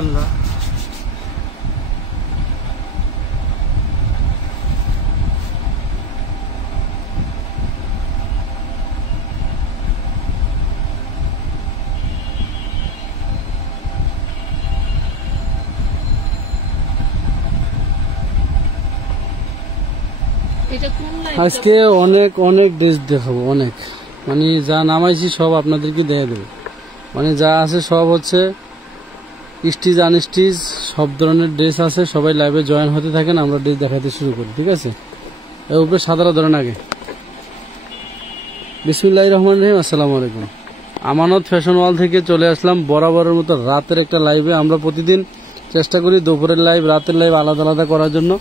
আল্লাহ আজকে অনেক অনেক ড্রেস দেখাবো, অনেক মানে যা নামাইছি সব আপনাদেরকে দিয়ে দেবো। মানে যা আছে সব হচ্ছে স্টিচ আনস্টিচ সব ধরনের ড্রেস আছে। সবাই লাইভে জয়েন হতে থাকেন, আমরা ড্রেস দেখাতে শুরু করি, ঠিক আছে? এর উপরে সাদারা ধরেন আগে। বিসমিল্লাহির রহমানির রহিম। আসসালামু আলাইকুম। আমানত ফ্যাশন ওয়াল থেকে চলে আসলাম বরাবরের মতো রাতের একটা লাইভে। আমরা প্রতিদিন চেষ্টা করি দুপুরের লাইভ রাতের লাইভ আলাদা আলাদা করার জন্য।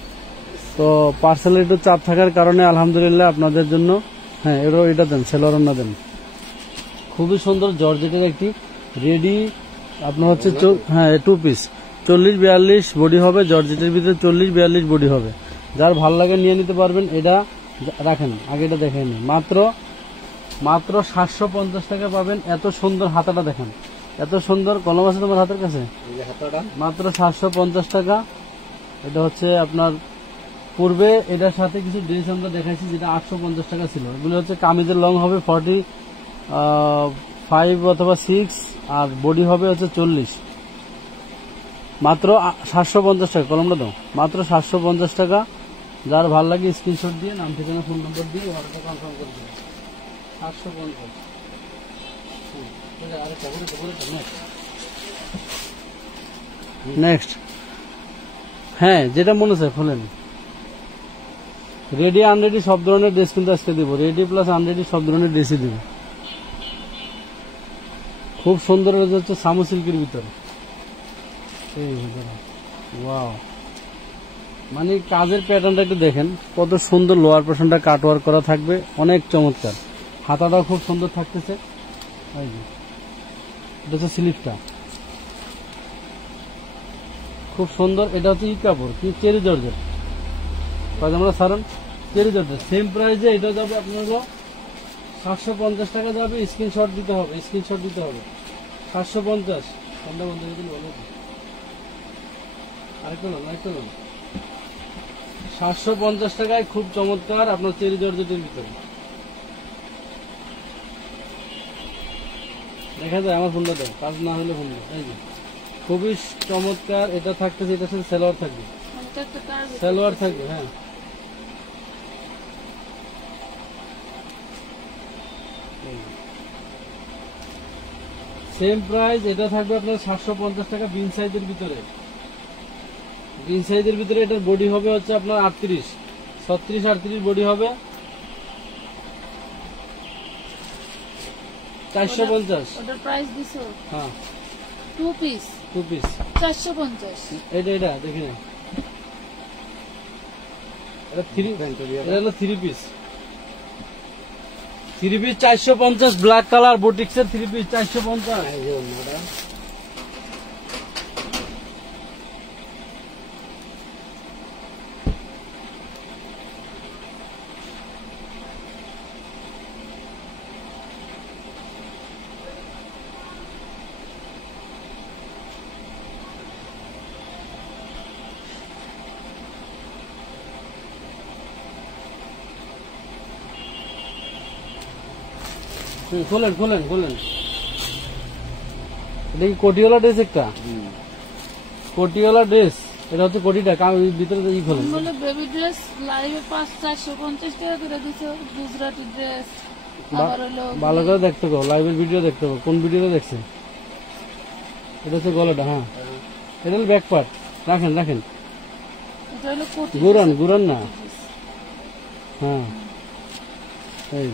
তো পার্সেলের একটু চাপ থাকার কারণে আলহামদুলিল্লাহ আপনাদের জন্য, হ্যাঁ এটা দেন, সেলোয়ারটা দেন। খুবই সুন্দর জর্জেটের একটি রেডি আপনার হচ্ছে, হ্যাঁ 2 পিস 40-42 বডি হবে। জর্জেটের ভিতরে 40-42 বডি হবে। যার ভাল লাগে নিয়ে নিতে পারবেন। এটা রাখেন, আগে এটা দেখেন। মাত্র 750 টাকা পাবেন। এত সুন্দর হাতাটা দেখেন, এত সুন্দর। কলম আছে তোমার হাতের কাছে? মাত্র 750 টাকা। এটা হচ্ছে আপনার পূর্বে এটার সাথে কিছু ড্রেস আমরা দেখাইছি যেটা 850 টাকা ছিল। এগুলো হচ্ছে কামিজের লং হবে 45 অথবা 6 আর বডি হবে হচ্ছে 40। মাত্র 750 টাকা। কলমটা দাও। মাত্র 750 টাকা। যার ভাল লাগে স্ক্রিনশট দিয়ে নাম ঠিকানা ফোন নম্বর দিয়ে অর্ডারটা কনফার্ম করে দেবেন। 750। নেক্সট, হ্যাঁ যেটা মনে চায় খোলেন। রেডি আনরেডি সব ধরনের ড্রেস কিন্তু আজকে দিব। রেডি প্লাস আনরেডি সব ধরনের ড্রেসই দিব। খুব সুন্দর হচ্ছে সামু সিল্কের ভিতরে। ওয়াও, মানে কাজের প্যাটার্নটা একটু দেখেন, কত সুন্দর। লোয়ার পোর্শনটা কাট ওয়ার্ক করা থাকবে, অনেক চমৎকার। হাতাটাও খুব সুন্দর থাকতেছে। এটা হচ্ছে স্লিপটা খুব সুন্দর। এটা হচ্ছে ই কাপড়, কি চেরি জর্জেট পাজামাটা সারান, চেরি জর্জেট। সেম প্রাইসে এটা যাবে আপনার 750 টাকা যাবে। স্ক্রিনশট দিতে হবে, স্ক্রিনশট দিতে হবে। 750। আরেকটা লোন 750 টাকায় খুব চমৎকার আপনার চেরি জর্জেটের ভিতরে। দেখা যায় আমার ফোনটা দেয়, কাজ না হলে ফোন দেয়। এই যে খুবই চমৎকার এটা থাকতেছে। এটার সাথে সালোয়ার থাকবে, সালোয়ার থাকবে। হ্যাঁ সেম প্রাইস। এটা থাকবে আপনার 750 টাকা বিন সাইজের ভিতরে। বিন সাইজের ভিতরে এটার বডি হবে হচ্ছে আপনার 38, 36-38 বডি হবে। 450। ওটার প্রাইস দিছো? হ্যাঁ 2 পিস 450। এটা দেখি না, এটা 3 পিস 450। ব্ল্যাক কালার বুটিক্সের 3 পিস 450। খোলেন। এটা কি কোটিওয়ালা ড্রেস? একটা কোটিওয়ালা ড্রেস। এটা হচ্ছে কোটিটা ভিতরে খোলেন। বেবি ড্রেস লাইভে 450 টাকা করে দিছো। গুজরাটি ড্রেস ভালো করে দেখতে গো, লাইভের ভিডিও দেখতে গো। কোন ভিডিওতে দেখছে? এটা হচ্ছে গলাটা। হ্যাঁ এটা হলো ব্যাক পার্ট। রাখেন গুরান না। হ্যাঁ এই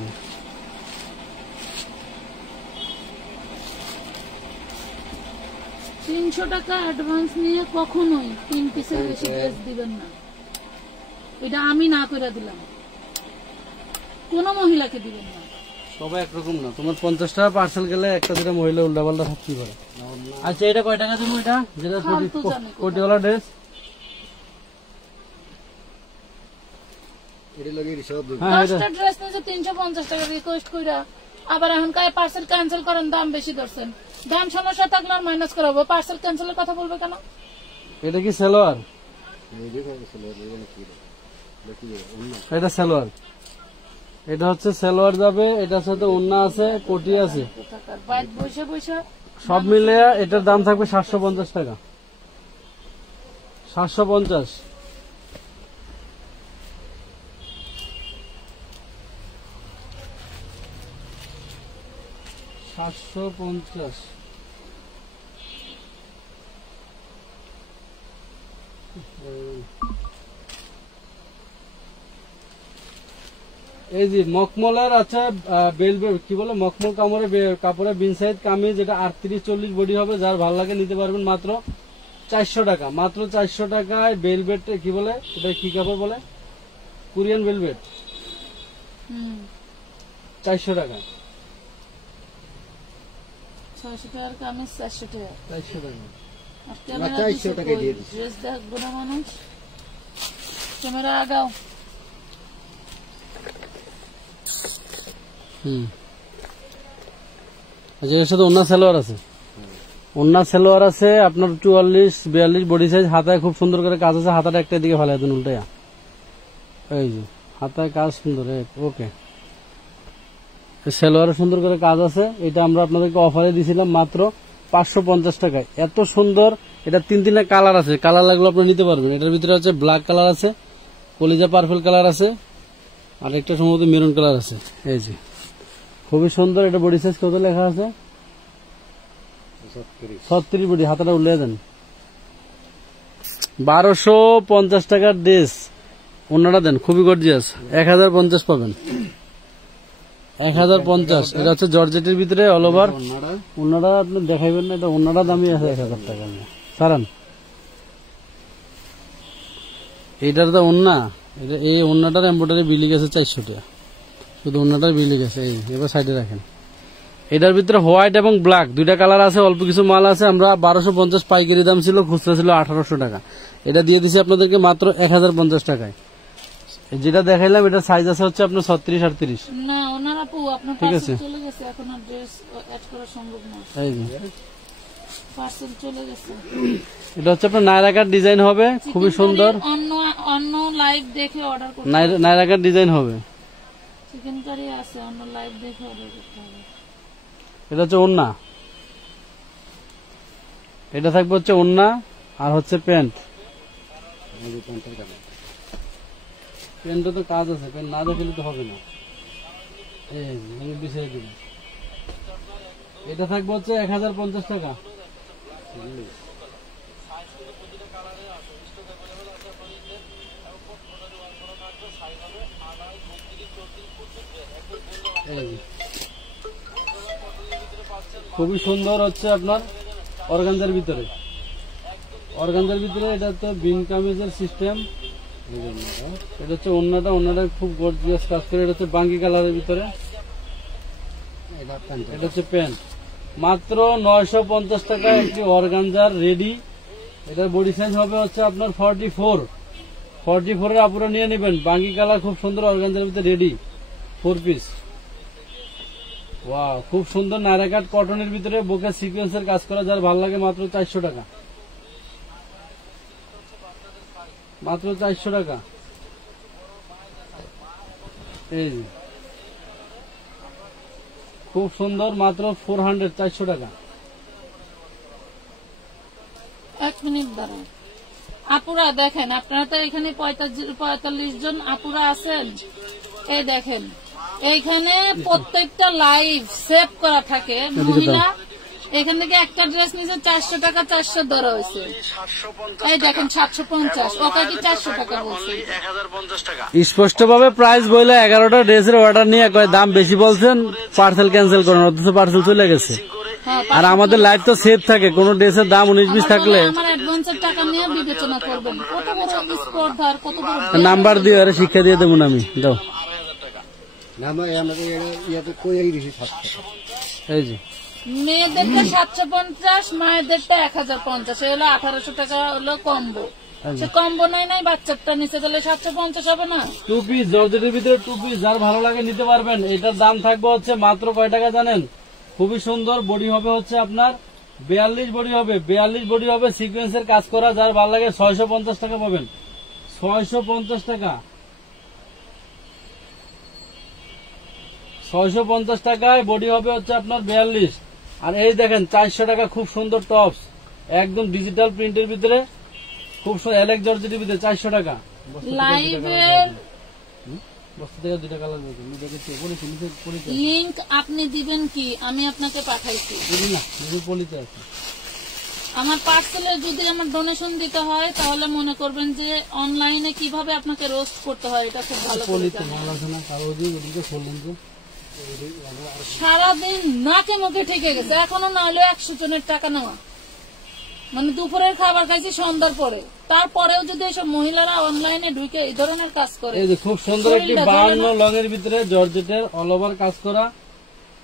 300 টাকা অ্যাডভান্স নিয়ে কখনোই 3 পিসের বেশি ড্রেস দিবেন না। এটা আমি না করে দিলাম, কোন মহিলাকে দিবেন না। সবাই একরকম না। তোমার 50 টাকা পার্সেল গেলে একটা দুটা মহিলা উল্টাপাল্টা থাকতে পারে। আচ্ছা এটা কয় টাকা দেবো? এটা যেটা কোটিওয়ালা ড্রেস, এটা লাগে 10টা ড্রেস নিয়ে 350 টাকা রিকোয়েস্ট কইরা আবার এখন পার্সেল ক্যান্সেল করেন, দাম বেশি ধরছেন। দাম সমস্যা থাকলে আর মাইনাস করা হবে, পার্সেল ক্যান্সেলের কথা বলবে কেন? এটা কি সালোয়ার? এটা সালোয়ার, এটা হচ্ছে সালোয়ার যাবে, এটার সাথে ওড়না আছে, কোটি আছে, বাইরে বসে বসে সব মিলে এটার দাম থাকবে 750 টাকা। 750। এই যে মখমলের আছে বেলবেট, কি বলে মখমল কাপড়ে বিন সাইড কামিজ, যেটা 38-40 বডি হবে, যার ভালো লাগে নিতে পারবেন মাত্র 400 টাকা। মাত্র 400 টাকায় বেলবেট, কি বলে এটা, কি কাপড় বলে, কোরিয়ান বেলবেট, 400 টাকা। 600 টাকার কামিজ 400 টাকা। 400 টাকা। ক্যামেরা 400 টাকা দিয়ে দিচ্ছি। ড্রেস দেখবো না মানুষ, ক্যামেরা আগাও। আচ্ছা, এর সাথে ওন্না সালোয়ার আছে, ওন্না সালোয়ার আছে আপনার 44-42 বডি সাইজ, হাতায় খুব সুন্দর করে কাজ আছে, হাতাটা একটা দিকে ভালো একদম উল্টাইয়া, এই যে হাতায় কাজ সুন্দর। ওকে, সালোয়ারে সুন্দর করে কাজ আছে। এটা আমরা আপনাদেরকে অফারে দিয়েছিলাম মাত্র 550 টাকায়। এত সুন্দর, এটা 3 কালার আছে, কালার লাগলে আপনি নিতে পারবেন। এটার ভিতরে হচ্ছে ব্ল্যাক কালার আছে, কলিজা পার্পল কালার আছে, আর একটা সম্ভবত মেরুন কালার আছে। এই যে খুবই সুন্দর। এটা বডি সাইজ কত লেখা আছে? 36 বডি, হাতাটা উল্লে দেন। 1250 টাকার ড্রেস, ওনারা দেন, খুবই গর্জিয়াস। 1050 পাবেন, 1050। এটা হচ্ছে জর্জেটের ভিতরে অল ওভার। ওনারা আপনি দেখাইবেন না, এটা ওনারা দামই আছে 1000 টাকা। সারান এইটার তো ওন্না, এই ওন্নাটার এমব্রয়ডারি বিলি গেছে 400 টাকা, শুধু ওন্নাটার বিলি গেছে। এই এবার সাইডে রাখেন। এটার ভিতরে হোয়াইট এবং ব্ল্যাক 2টা কালার আছে, অল্প কিছু মাল আছে। আমরা 1250 পাইকারি দাম ছিল, খুচরা ছিল 1800 টাকা। এটা দিয়ে দিছি আপনাদেরকে মাত্র 1050 টাকায়। যেটা দেখাইলাম এটার সাইজ আছে হচ্ছে আপনার 36-38। না ওনার আপু আপনার পার্সেল চলে গেছে, এখন আর ড্রেস অ্যাড করা সম্ভব না। এই যে পার্সেল চলে গেছে। এটা হচ্ছে আপনার নায়রাকার ডিজাইন হবে, খুবই সুন্দর। অন্য লাইভ দেখে অর্ডার করতে, নায়রাকার ডিজাইন হবে। চিকেন কারি আছে, অন্য লাইভ দেখে অর্ডার করতে হবে। এটা হচ্ছে ওন্না, এটা থাকবে হচ্ছে ওন্না আর হচ্ছে প্যান্ট। প্যান্টে তো কাজ আছে, প্যান্ট না দেখলে তো হবে না। এই বিছিয়ে দিন। এটা থাকবে হচ্ছে 1050 টাকা। খুবই সুন্দর হচ্ছে আপনার অর্গানজার ভিতরে, অর্গানজার ভিতরে এটা তো বিন কামিজের সিস্টেম। এটা হচ্ছে ওন্নাটা খুব গর্জিয়াস কাজ করে। এটা হচ্ছে বাঙ্গি কালারের ভিতরে, এটা হচ্ছে প্যান্ট। মাত্র 950 টাকা একটি অর্গানজার রেডি। এটার বডি সাইজ হবে হচ্ছে আপনার 44 এর আপুরা নিয়ে নেবেন। বাঙ্গি কালার খুব সুন্দর, অর্গানজার ভিতরে রেডি 4 পিস। ওয়াও, খুব সুন্দর নায়রাকাট কটনের ভিতরে বুকের সিকোয়েন্সের কাজ করা, যার ভালো লাগে মাত্র 400 টাকা। মাত্র 400 টাকা। এই খুব সুন্দর, মাত্র 400 টাকা। 1 মিনিট দাঁড়ান আপুরা, দেখেন আপনারা তো এখানে 45 জন আপুরা আছেন। এই দেখেন এইখানে প্রত্যেকটা লাইভ সেভ করা থাকে। মহিলা এখান থেকে একটা ড্রেস নিচে 400 টাকা 400 ধরা হয়েছে। এই দেখেন 750, ওটা কি 400 টাকা বলছে। স্পষ্ট ভাবে প্রাইস বলে 11টা ড্রেসের অর্ডার নিয়ে কয় দাম বেশি বলছেন, পার্সেল ক্যান্সেল করেন, অথচ পার্সেল চলে গেছে। আর আমাদের লাইভ তো সেভ থাকে, কোন ড্রেসের দাম 19-20 থাকলে আমার অ্যাডভান্সের টাকা নিয়ে বিবেচনা করবেন। কত বড় স্পর্ধার, কত বড় নাম্বার দিয়ে আরে শিক্ষা দিয়ে দেবো আমি। দাও এই যে মেয়েদেরটা 750, মায়েদেরটা 1050, হলো 1800 টাকা হলো কম্বো। সে কম্বো নাই বাচ্চাটা নিচে তাহলে 750 হবে না? 2 পিস জর্জেটের ভিতরে 2 পিস, যার ভালো লাগে নিতে পারবেন। এটার দাম থাকবে হচ্ছে মাত্র কয় টাকা জানেন? খুবই সুন্দর বডি হবে হচ্ছে আপনার 42 বডি হবে, 42 বডি হবে, সিকোয়েন্সের কাজ করা, যার ভালো লাগে 650 টাকা পাবেন, 650 টাকা, 650 টাকায় বডি হবে হচ্ছে আপনার 42। আর এই দেখেন 400 টাকা খুব সুন্দর টপস, একদম ডিজিটাল প্রিন্টের ভিতরে, খুব সুন্দর এলেক জর্জেটের ভিতরে 400 টাকা। লাইভের বস্তা থেকে 2টা কালার লিংক আপনি দিবেন কি? আমি আপনাকে পাঠাইছি না, পলিতে আছে। আমার পার্সেলে যদি আমার ডোনেশন দিতে হয় তাহলে মনে করবেন যে অনলাইনে কিভাবে আপনাকে রোস্ট করতে হয় এটা খুব ভালো করে জানেন। সারাদিন নাকে মুখে ঠেকে গেছে, এখনো না হলে 100 জনের টাকা নেওয়া, মানে দুপুরের খাবার খাইছি সন্ধ্যার পরে, তারপরেও যদি এসব মহিলারা অনলাইনে ঢুকে এই ধরনের কাজ করে। এই যে খুব সুন্দর একটি 52 লং এর ভিতরে জর্জেটের অল ওভার কাজ করা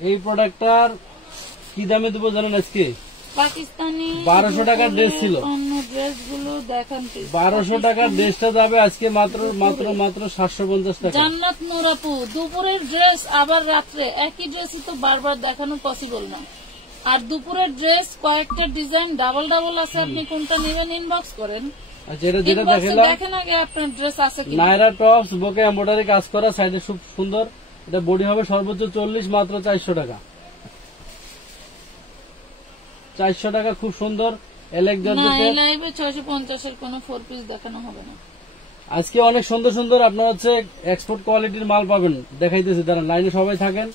এই প্রোডাক্টটার কি দামে দেবো জানেন? আজকে পাকিস্তানি 1200 টাকার ড্রেস ছিল, অন্য ড্রেস গুলো দেখান। 1200 টাকার ড্রেসটা যাবে আজকে মাত্র 750 টাকা। জান্নাত নূর আপু, দুপুরের ড্রেস আবার রাত্রে একই ড্রেসই তো বারবার দেখানো পসিবল না। আর দুপুরের ড্রেস কয়েকটা ডিজাইন ডাবল ডাবল আছে, আপনি কোনটা নেবেন ইনবক্স করেন। আচ্ছা, এটা যেটা দেখালাম দেখেন আগে আপনার ড্রেস আছে কি। নায়রা টপস বুকে এমব্রয়ডারি কাজ করা, সাইডে খুব সুন্দর, এটা বডি হবে সর্বোচ্চ 40, মাত্র 400 টাকা, 400 টাকা, খুব সুন্দর এলেক জর্জেটের। লাইভে 650 এর কোনো 4 পিস দেখানো হবে না আজকে। অনেক সুন্দর সুন্দর আপনার হচ্ছে এক্সপোর্ট কোয়ালিটির মাল পাবেন, দেখাইতেছি দাঁড়ান, লাইনে সবাই থাকেন।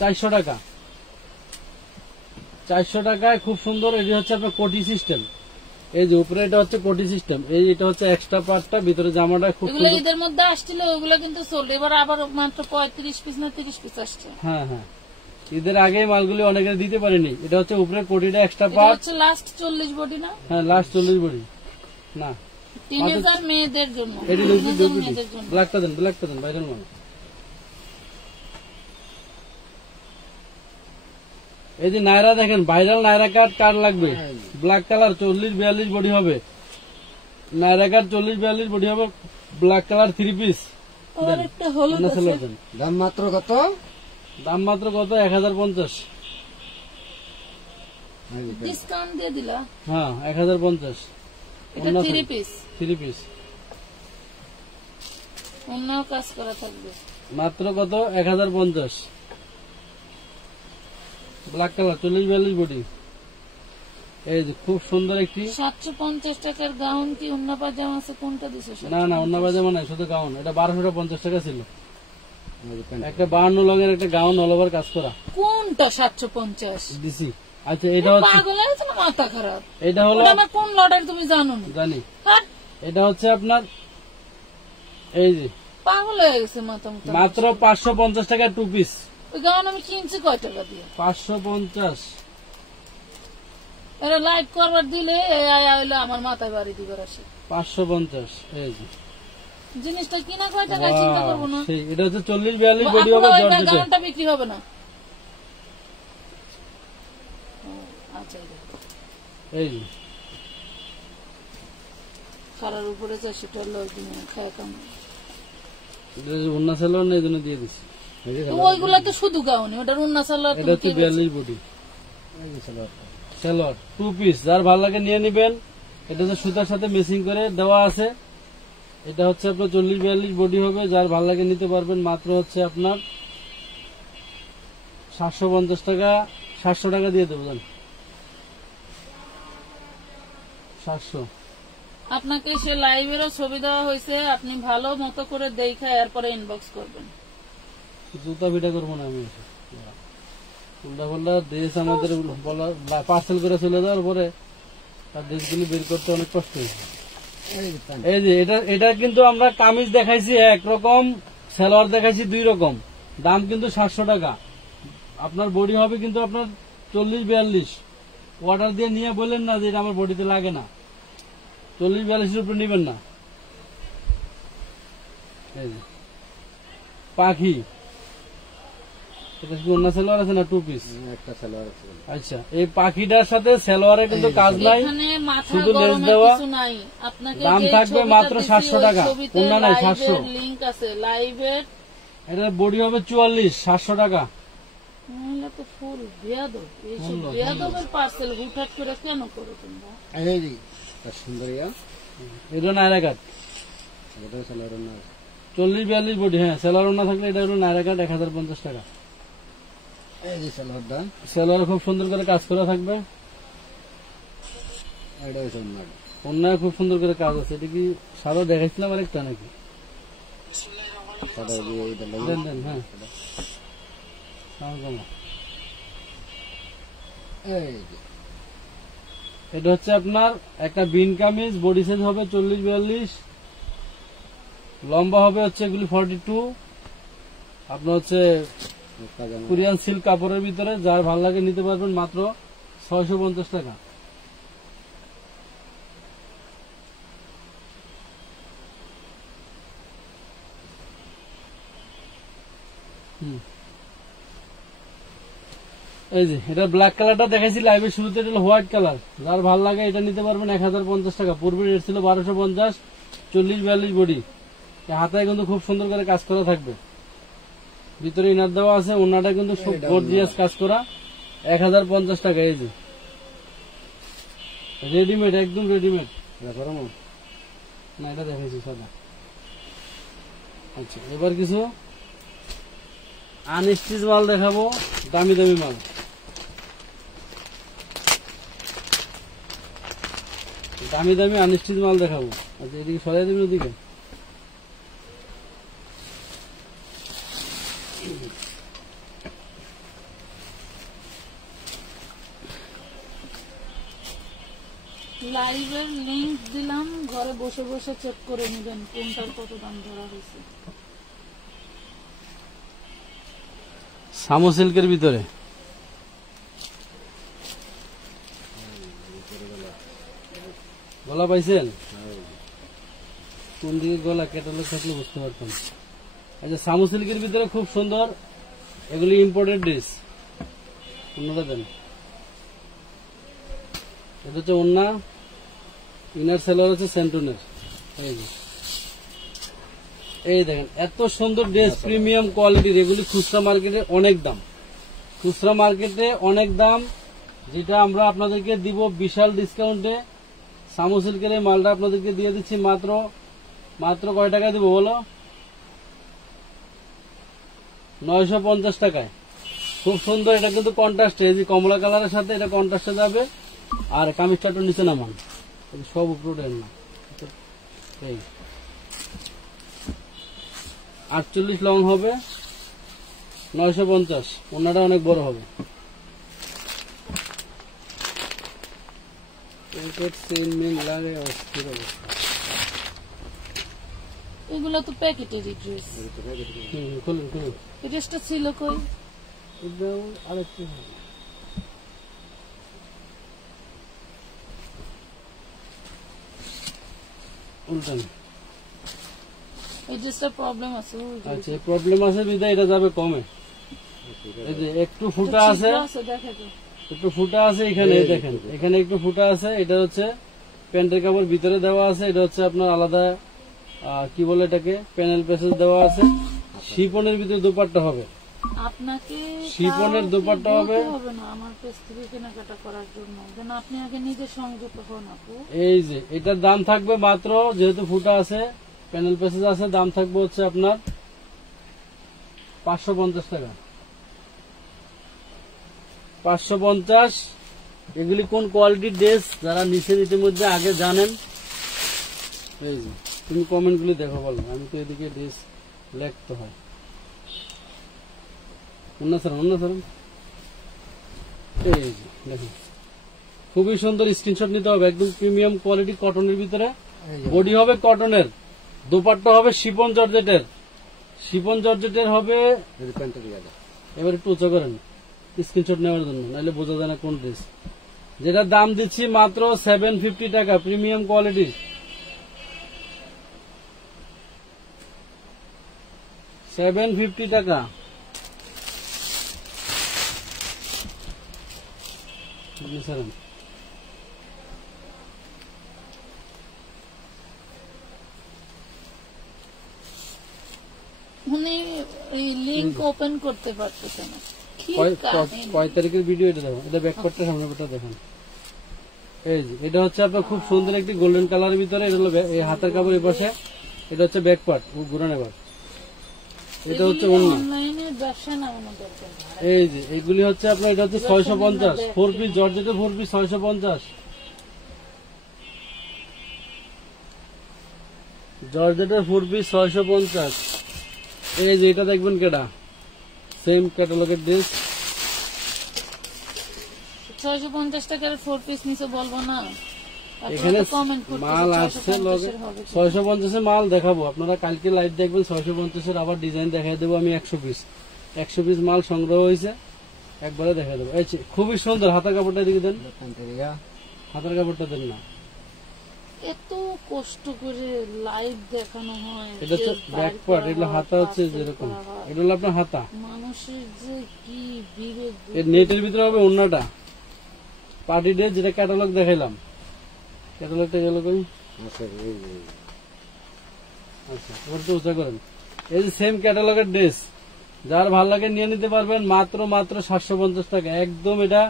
400 টাকা, 400 টাকায় খুব সুন্দর। এটি হচ্ছে আপনার কোটি সিস্টেম, এই যে উপরে এটা হচ্ছে কোটি সিস্টেম, এই এটা হচ্ছে এক্সট্রা পার্টটা, ভিতরে জামাটা খুব সুন্দর। এদের মধ্যে আসছিল ওগুলো কিন্তু চলল, এবার আবার মাত্র 35 পিস না 30 পিস আসছে। হ্যাঁ হ্যাঁ, ঈদের আগে মালগুলি অনেকে দিতে পারেনি। এটা হচ্ছে উপরে কোটিটা এক্সট্রা পার্ট, হচ্ছে লাস্ট 40 বডি না? হ্যাঁ লাস্ট 40 বডি না, টিনেজার মেয়েদের জন্য। এটি ব্ল্যাকটা দেন, ব্ল্যাকটা দেন, ভাইরাল মাল। এই যে নায়রা দেখেন, ভাইরাল নায়রা কার্ড লাগবে, ব্ল্যাক কালার 40-42 বডি হবে, নায়রা কার্ড 40-42 বডি হবে, ব্ল্যাক কালার 3 পিস। দাম মাত্র কত? দাম মাত্র কত? 1050। ডিসকাউন্ট দিয়ে দিলা? হ্যাঁ 1050। এটা 3 পিস, 3 পিস, অন্য কাজ করা থাকবে। মাত্র কত? 1050। Black colour 40-42 body. এই যে খুব সুন্দর একটি 750 টাকার গাউন কি অন্য পাজামা আছে? কোনটা দিছো? না না, অন্য পাজামা নাই, শুধু গাউন। এটা 1250 টাকা ছিল, একটা 52 লং এর একটা গাউন অল ওভার কাজ করা। কোনটা 750 দিছি? আচ্ছা, এটা হচ্ছে পাগল হয়েছে না মাথা খারাপ? এটা হলো আমার কোন লটার তুমি জানো না? জানি। এটা হচ্ছে আপনার এই যে পাগল হয়ে গেছে মাথা, মাত্র 550 টাকা 2 পিস। ওই গাউন আমি কিনছি কয় টাকা দিয়ে? 550। এরা লাইভ করবার দিলে আয়া হইলো আমার মাথায় বাড়ি দিবার আসে। 550। এই যে জিনিসটা কিনা কয় টাকা চিন্তা করবো না। এটা হচ্ছে 40-42 বডি হবে, গাউনটা বিক্রি হবে না। আচ্ছা, এই যে সারার উপরে 400 টাকা লস দিন খায় কাম। এটা অন্য সেলর না, এই জন্য দিয়ে দিছি। ওইগুলা তো শুধু গাউনি, ওটার অন্য সেলর। এটা হচ্ছে 42 বডি সেলর 2 পিস, যার ভালো লাগে নিয়ে নিবেন। এটা হচ্ছে সুতার সাথে মেসিং করে দেওয়া আছে। এটা হচ্ছে আপনার 40-42 বডি হবে, যার ভালো লাগে নিতে পারবেন। মাত্র হচ্ছে আপনার 750 টাকা, 700 টাকা দিয়ে দেবেন। 700। আপনাকে সে লাইভেরও ছবি দেওয়া হয়েছে, আপনি ভালো মতো করে দেখে এরপরে ইনবক্স করবেন। জুতা ভিটা করবো না আমি, উল্টা পাল্টা ড্রেস আমাদের পার্সেল করে চলে যাওয়ার পরে তার ড্রেসগুলি বের করতে অনেক কষ্ট হয়েছে। এই যে এটা কিন্তু আমরা কামিজ দেখাইছি একরকম, সালোয়ার দেখাইছি 2 রকম, দাম কিন্তু 700 টাকা। আপনার বডি হবে কিন্তু আপনার 40-42। অর্ডার দিয়ে নিয়ে বললেন না যে এটা আমার বডিতে লাগে না, 40-42 উপরে নেবেন না। এই যে পাখি এটা কি অন্য সালোয়ার আছে না টু পিস? একটা সালোয়ার আছে। আচ্ছা, এই পাখিটার সাথে সালোয়ারে কিন্তু কাজ নাই, এখানে মাথা শুধু লেস গরমের দেওয়া। কিছু নাই। আপনাকে দাম যে থাকবে ছবিটা মাত্র দিছি, 700 ওই টাকা। ছবিতে অন্য নাই, লাইভের 700। লিংক আছে, লাইভের। এটা বডি হবে 44, 700 টাকা। নাহলে তো ফুল বেয়াদব। এইসব বেয়াদবের পার্সেল হুটহাট করে কেন করো তোমরা? এই যে তার সুন্দরিয়া, এটা নায়রা কাট, এটা সালোয়ার না 40-42 বডি। হ্যাঁ, সালোয়ার না থাকলে এটা হলো নায়রা কাট, 1050 টাকা। এই যে সালোয়ারটা, সালোয়ার খুব সুন্দর করে কাজ করা থাকবে, এটা হচ্ছে অন্য। অন্যায় খুব সুন্দর করে কাজ আছে। এটা কি সাদা দেখাইছিলাম আরেকটা নাকি? সাদা দিয়ে এটা লাগে। দেন দেন, হ্যাঁ। সাউন্ড কমা। এই যে এটা হচ্ছে আপনার একটা বিন কামিজ, বডি সাইজ হবে 40-42, লম্বা হবে হচ্ছে এগুলি 42। আপনার হচ্ছে একটা জামা কোরিয়ান সিল্ক কাপড়ের ভিতরে, যার ভালো লাগে নিতে পারবেন মাত্র 650 টাকা। এই যে এটা ব্ল্যাক কালারটা দেখাইছি লাইভের শুরুতে, এটা হলো হোয়াইট কালার। যার ভালো লাগে এটা নিতে পারবেন 1050 টাকা। পূর্বে রেট ছিল 1250, 40-42 বডি। হাতায় কিন্তু খুব সুন্দর করে কাজ করা থাকবে, ভিতরে ইনার দেওয়া আছে। ওনাটা কিন্তু খুব গর্জিয়াস কাজ করা, 1050 টাকা। এই যে রেডিমেড, একদম রেডিমেড। এটা করো না। না, এটা দেখাইছি সাদা। আচ্ছা, এবার কিছু আনস্টিচ মাল দেখাবো, দামি দামি মাল। দামি দামি আনস্টিচ মাল দেখাবো। আচ্ছা, এদিকে সরাই দেবেন ওদিকে। লাইভের লিংক দিলাম, ঘরে বসে বসে চেক করে নেবেন কোনটার কত দাম ধরা হয়েছে। সামো সিল্কের ভিতরে গলা পাইছেন? কোন দিকে গলা, ক্যাটালগ থাকলে বুঝতে পারতাম। আচ্ছা, সামো সিল্কের ভিতরে খুব সুন্দর, এগুলি ইম্পোর্টেড ড্রেস। অন্যটা দেন। এটা হচ্ছে ওন্না, ইনার সেলার হচ্ছে সেন্টুনের। এই যে, এই দেখেন এত সুন্দর ড্রেস, প্রিমিয়াম কোয়ালিটির। এগুলি খুচরা মার্কেটে অনেক দাম, খুচরা মার্কেটে অনেক দাম, যেটা আমরা আপনাদেরকে দিব বিশাল ডিসকাউন্টে। সামো সিল্কের এই মালটা আপনাদেরকে দিয়ে দিচ্ছি মাত্র মাত্র কয় টাকা দিব বলো? 950 টাকায়। খুব সুন্দর। এটা কিন্তু কন্ট্রাস্টে, এই যে কমলা কালারের সাথে এটা কন্ট্রাস্টে যাবে। আর কামিজটা একটু নিচে নামান, সব উপরে না। এই 48 লং হবে, 950। ওনাটা অনেক বড় হবে। এগুলো তো প্যাকেটের ড্রেস। খুলুন খুলুন। এই ড্রেসটা ছিল কই? আরেকটু উল্টান। এই ড্রেসটা প্রবলেম আছে। আচ্ছা, প্রবলেম আছে বিদায় এটা যাবে কমে। এই যে একটু ফুটা আছে, একটু ফুটা আছে এখানে, দেখেন এখানে একটু ফুটা আছে। এটা হচ্ছে প্যান্টের কাপড় ভিতরে দেওয়া আছে। এটা হচ্ছে আপনার আলাদা কি বলে এটাকে, প্যানেল প্যাসেজ দেওয়া আছে। শিপনের ভিতরে দোপাট্টা হবে, আপনাকে শিপনের দোপাট্টা হবে। না আমার পেজ থেকে কেনাকাটা করার জন্য, যেন আপনি আগে নিজে সংযত হন আপু। এই যে এটার দাম থাকবে মাত্র, যেহেতু ফুটা আছে প্যানেল প্যাসেজ আছে, দাম থাকবে হচ্ছে আপনার 550 টাকা। 550। এগুলি কোন কোয়ালিটির ড্রেস যারা নিচের ইতিমধ্যে আগে জানেন, এই যে তুমি কমেন্টগুলি দেখো, বলো। আমি তো এদিকে ড্রেস লিখতে হয়। অন্য স্যার এই যে দেখুন, খুবই সুন্দর। স্ক্রিনশট নিতে হবে। একদম প্রিমিয়াম কোয়ালিটি, কটনের ভিতরে। বডি হবে কটনের, দোপাট্টা হবে শিপন জর্জেটের। শিপন জর্জেটের হবে। এবার একটু উঁচা করেন স্ক্রিনশট নেওয়ার জন্য, নাহলে বোঝা যায় না কোন ড্রেস। যেটা দাম দিচ্ছি মাত্র 750 টাকা, প্রিমিয়াম কোয়ালিটি। 750 টাকা। নিসারেন উনি লিংক ওপেন করতে পারতেছে না। কি কাহিনী? কয় তারিখের ভিডিও এটা দেখো, এটা ব্যাকপার্টটা সামনে পাটটা দেখেন। এই যে এটা হচ্ছে আপনার খুব সুন্দর একটি গোল্ডেন কালারের ভিতরে, এটা হলো এই হাতের কাপড় এই পাশে, এটা হচ্ছে ব্যাকপার্ট ঘুরান এবার। এটা হচ্ছে অন্য অনলাইনে ব্যবসা নামানো দরকার। এই যে এইগুলি হচ্ছে আপনার, এটা হচ্ছে 650 4 পিস জর্জেটের 4 পিস 650, জর্জেটের 4 পিস 650। এই যে এটা দেখবেন কেডা, সেম ক্যাটালগের ড্রেস 650 টাকার 4 পিস নিচে বলবো না। এখানে কমেন্ট করতে মাল আসছে লগে 650 এর মাল দেখাবো, আপনারা কালকে লাইভ দেখবেন। 650 এর আবার ডিজাইন দেখাই দেবো আমি 100 পিস মাল সংগ্রহ হয়েছে, একবারে দেখাই দেবো। এই যে খুবই সুন্দর হাতের কাপড়টা দিকে দেন, হাতের কাপড়টা দেন না। এত কষ্ট করে লাইভ দেখানো হয়, এটা হচ্ছে ব্যাক পার্ট, এটা হাতা হচ্ছে যেরকম, এটা হলো আপনার হাতা। মানুষের যে কি বিবেক। এর নেটের ভিতরে হবে অন্যটা পার্টি ড্রেস, যেটা ক্যাটালগ দেখাইলাম। ক্যাটালগটা গেল কই? আচ্ছা ওর তো উঁচা করেন। এই যে সেম ক্যাটালগের ড্রেস, যার ভালো লাগে নিয়ে নিতে পারবেন মাত্র 750 টাকা। একদম এটা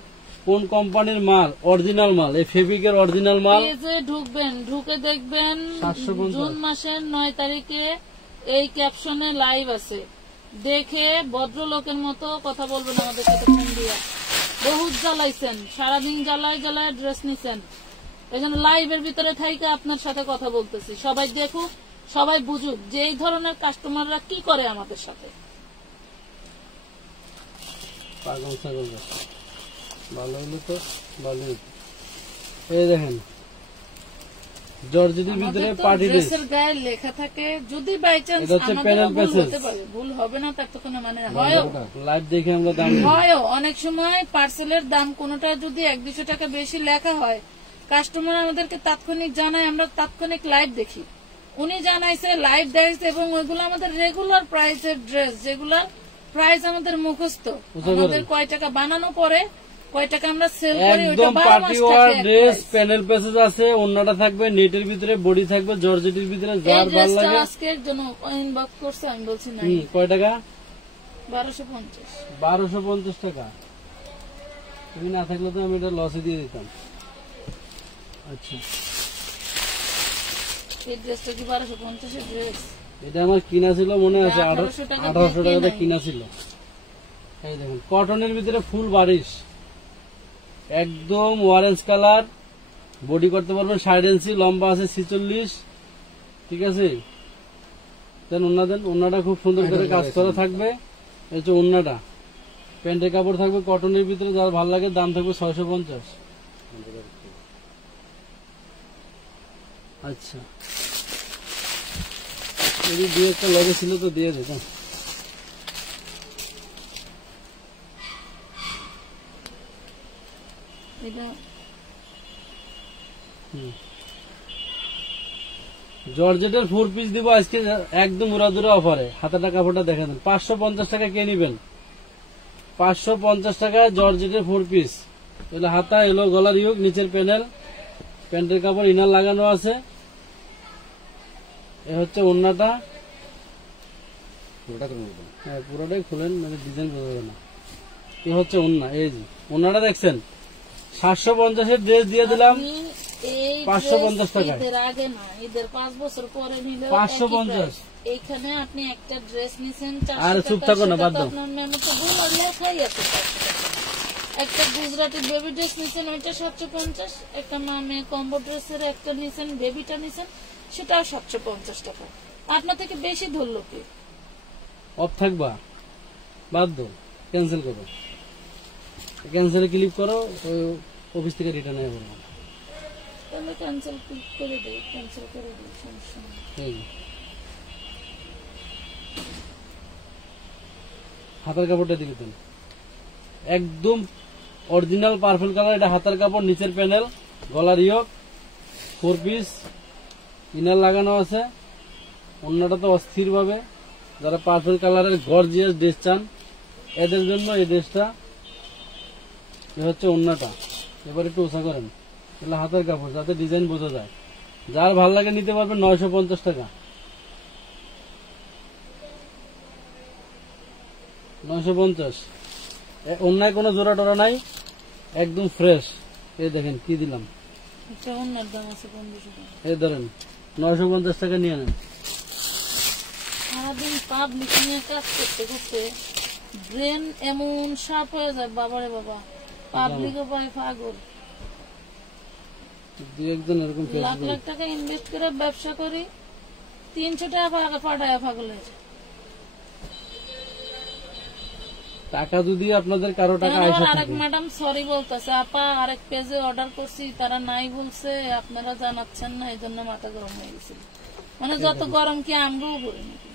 কোন কোম্পানির মাল? অরিজিনাল মাল, এই ফেব্রিকের অরিজিনাল মাল। পেজে ঢুকবেন, ঢুকে দেখবেন 750 জুন মাসের 9 তারিখে এই ক্যাপশনে লাইভ আছে, দেখে ভদ্রলোকের মতো কথা বলবেন আমাদের সাথে ফোন দিয়া। বহুত জ্বালাইছেন, সারাদিন জ্বালায় ড্রেস নিছেন, এই জন্য লাইভের ভিতরে থাইকে আপনার সাথে কথা বলতেছি। সবাই দেখুক, সবাই বুঝুক যে এই ধরনের কাস্টমাররা কি করে আমাদের সাথে। পাগল ছাগল ভালো হইলো তো ভালো। এই দেখেন জর্জেটের ভিতরে পার্টি ড্রেস, ড্রেসের গায়ে লেখা থাকে, যদি বাই চান্স এটা হচ্ছে প্যানেল প্যাসেজ, ভুল হবে না তার তো কোনো মানে হয়। লাইভ দেখে আমরা দাম হয় অনেক সময় পার্সেলের দাম কোনটা যদি 100-200 টাকা বেশি লেখা হয়, কাস্টমার আমাদেরকে তাৎক্ষণিক জানায়, আমরা তাৎক্ষণিক লাইভ দেখি। উনি জানাইছে, লাইভ দেখাইছে, এবং ওইগুলো আমাদের রেগুলার প্রাইসের ড্রেস, যেগুলার প্রাইস আমাদের মুখস্থ, আমাদের কয় টাকা বানানো পরে, কয় টাকা আমরা সেল করি, ওইটা একদম party war dress. Panel passage আছে, ওন্নাটা থাকবে নেটের ভিতরে, বডি থাকবে জর্জেটের ভিতরে। যার ভালো লাগে আজকে একজন ইনবক্স করছে, আমি বলছি না। কয় টাকা? 1250 টাকা। তুমি না থাকলে তো আমি এটা লসে দিয়ে দিতাম। আচ্ছা এই ড্রেসটা কি 1250 এর ড্রেস? এটা আমার কিনা ছিল মনে আছে 1800 টাকা 1800 টাকাতে কিনা ছিল। এই দেখুন কটনের ভিতরে ফুল বারিশ, একদম অরেঞ্জ কালার, বডি করতে পারবেন 60 ইঞ্চি, লম্বা আছে 46, ঠিক আছে। দেন ওন্না দেন, ওন্নাটা খুব সুন্দর করে কাজ করা থাকবে। এই যে ওন্নাটা, প্যান্টের কাপড় থাকবে কটনের ভিতরে, যার ভালো লাগে দাম থাকবে 650। আচ্ছা যদি দুই একটা লগে ছিল তো দিয়ে দিতাম। জর্জেটের 4 পিস দিব আজকে একদম উড়াদুরা অফারে। হাতাটা কাপড়টা দেখা দেন, 550 টাকা কে নিবেন? 550 টাকা জর্জেটের 4 পিস। এলো হাতা, এলো গলার ইউক, নিচের প্যানেল, প্যান্টের কাপড় ইনার লাগানো আছে। এ হচ্ছে ওন্নাটা, হ্যাঁ পুরোটাই খুলেন, মানে ডিজাইন বোঝা যাবে না। এ হচ্ছে ওন্না, এই যে ওন্নাটা দেখছেন 750 এর ড্রেস দিয়ে দিলাম 550 টাকা। ঈদের আগে না, ঈদের 5 বছর পরে নিলে 550। এইখানে আপনি একটা ড্রেস নিছেন 400 আর চুপ থাকো না, বাদ দাও। আপনার মেমোতে ভুল আর লেখাই আছে 500 টাকা। একটা গুজরাটি বেবি ড্রেস নিছেন, ওইটা 750। একটা মামে কম্বো ড্রেসের একটা নিছেন, বেবিটা নিছেন, সেটাও 750 টাকা। আপনার থেকে বেশি ধরলো কি? অফ থাকবা, বাদ দাও, ক্যান্সেল করো, ক্যান্সেলে ক্লিক করো, অফিস থেকে রিটার্ন আয় করবো। তাহলে ক্যান্সেল ক্লিক করে দেই, ক্যান্সেল করে দেই, সমস্যা নেই। হাতার কাপড়টা দিকে দেন, একদম অরিজিনাল পার্পল কালার। এটা হাতার কাপড়, নিচের প্যানেল, গলার ইয়ক, 4 পিস, ইনার লাগানো আছে। অন্যটা তো অস্থির ভাবে, যারা পার্পল কালারের গর্জিয়াস ড্রেস চান এদের জন্য এই ড্রেসটা। এ হচ্ছে অন্যটা, এবার একটু উঁচা করেন, তাহলে হাতের কাপড় যাতে ডিজাইন বোঝা যায়। যার ভালো লাগে নিতে পারবেন 950 টাকা। 950। অন্যায় কোনো জোড়া টোরা নাই, একদম ফ্রেশ। এই দেখেন কি দিলাম, এটা অন্যের দাম আছে 1500 টাকা। এই ধরেন 950 টাকা নিয়ে নেন। সারাদিন পাবলিক নিয়ে কাজ করতে করতে ব্রেন এমন শার্প হয়ে যায়, বাবারে বাবা, পাবলিকও পায় পাগল। দুই একজন এরকম লাখ লাখ টাকা ইনভেস্ট করে ব্যবসা করি, 300 টাকা পাঠায় পাগল হয়ে যায়। টাকা যদি আপনাদের কারো টাকা এখন আইসা আবার আরেক থাকে, ম্যাডাম সরি বলতেছে, আপা আরেক পেজে অর্ডার করছি, তারা নাই বলছে, আপনারা জানাচ্ছেন না, এই জন্য মাথা গরম হয়ে গেছিল। মানে যত গরম কি আমরাও করি নাকি?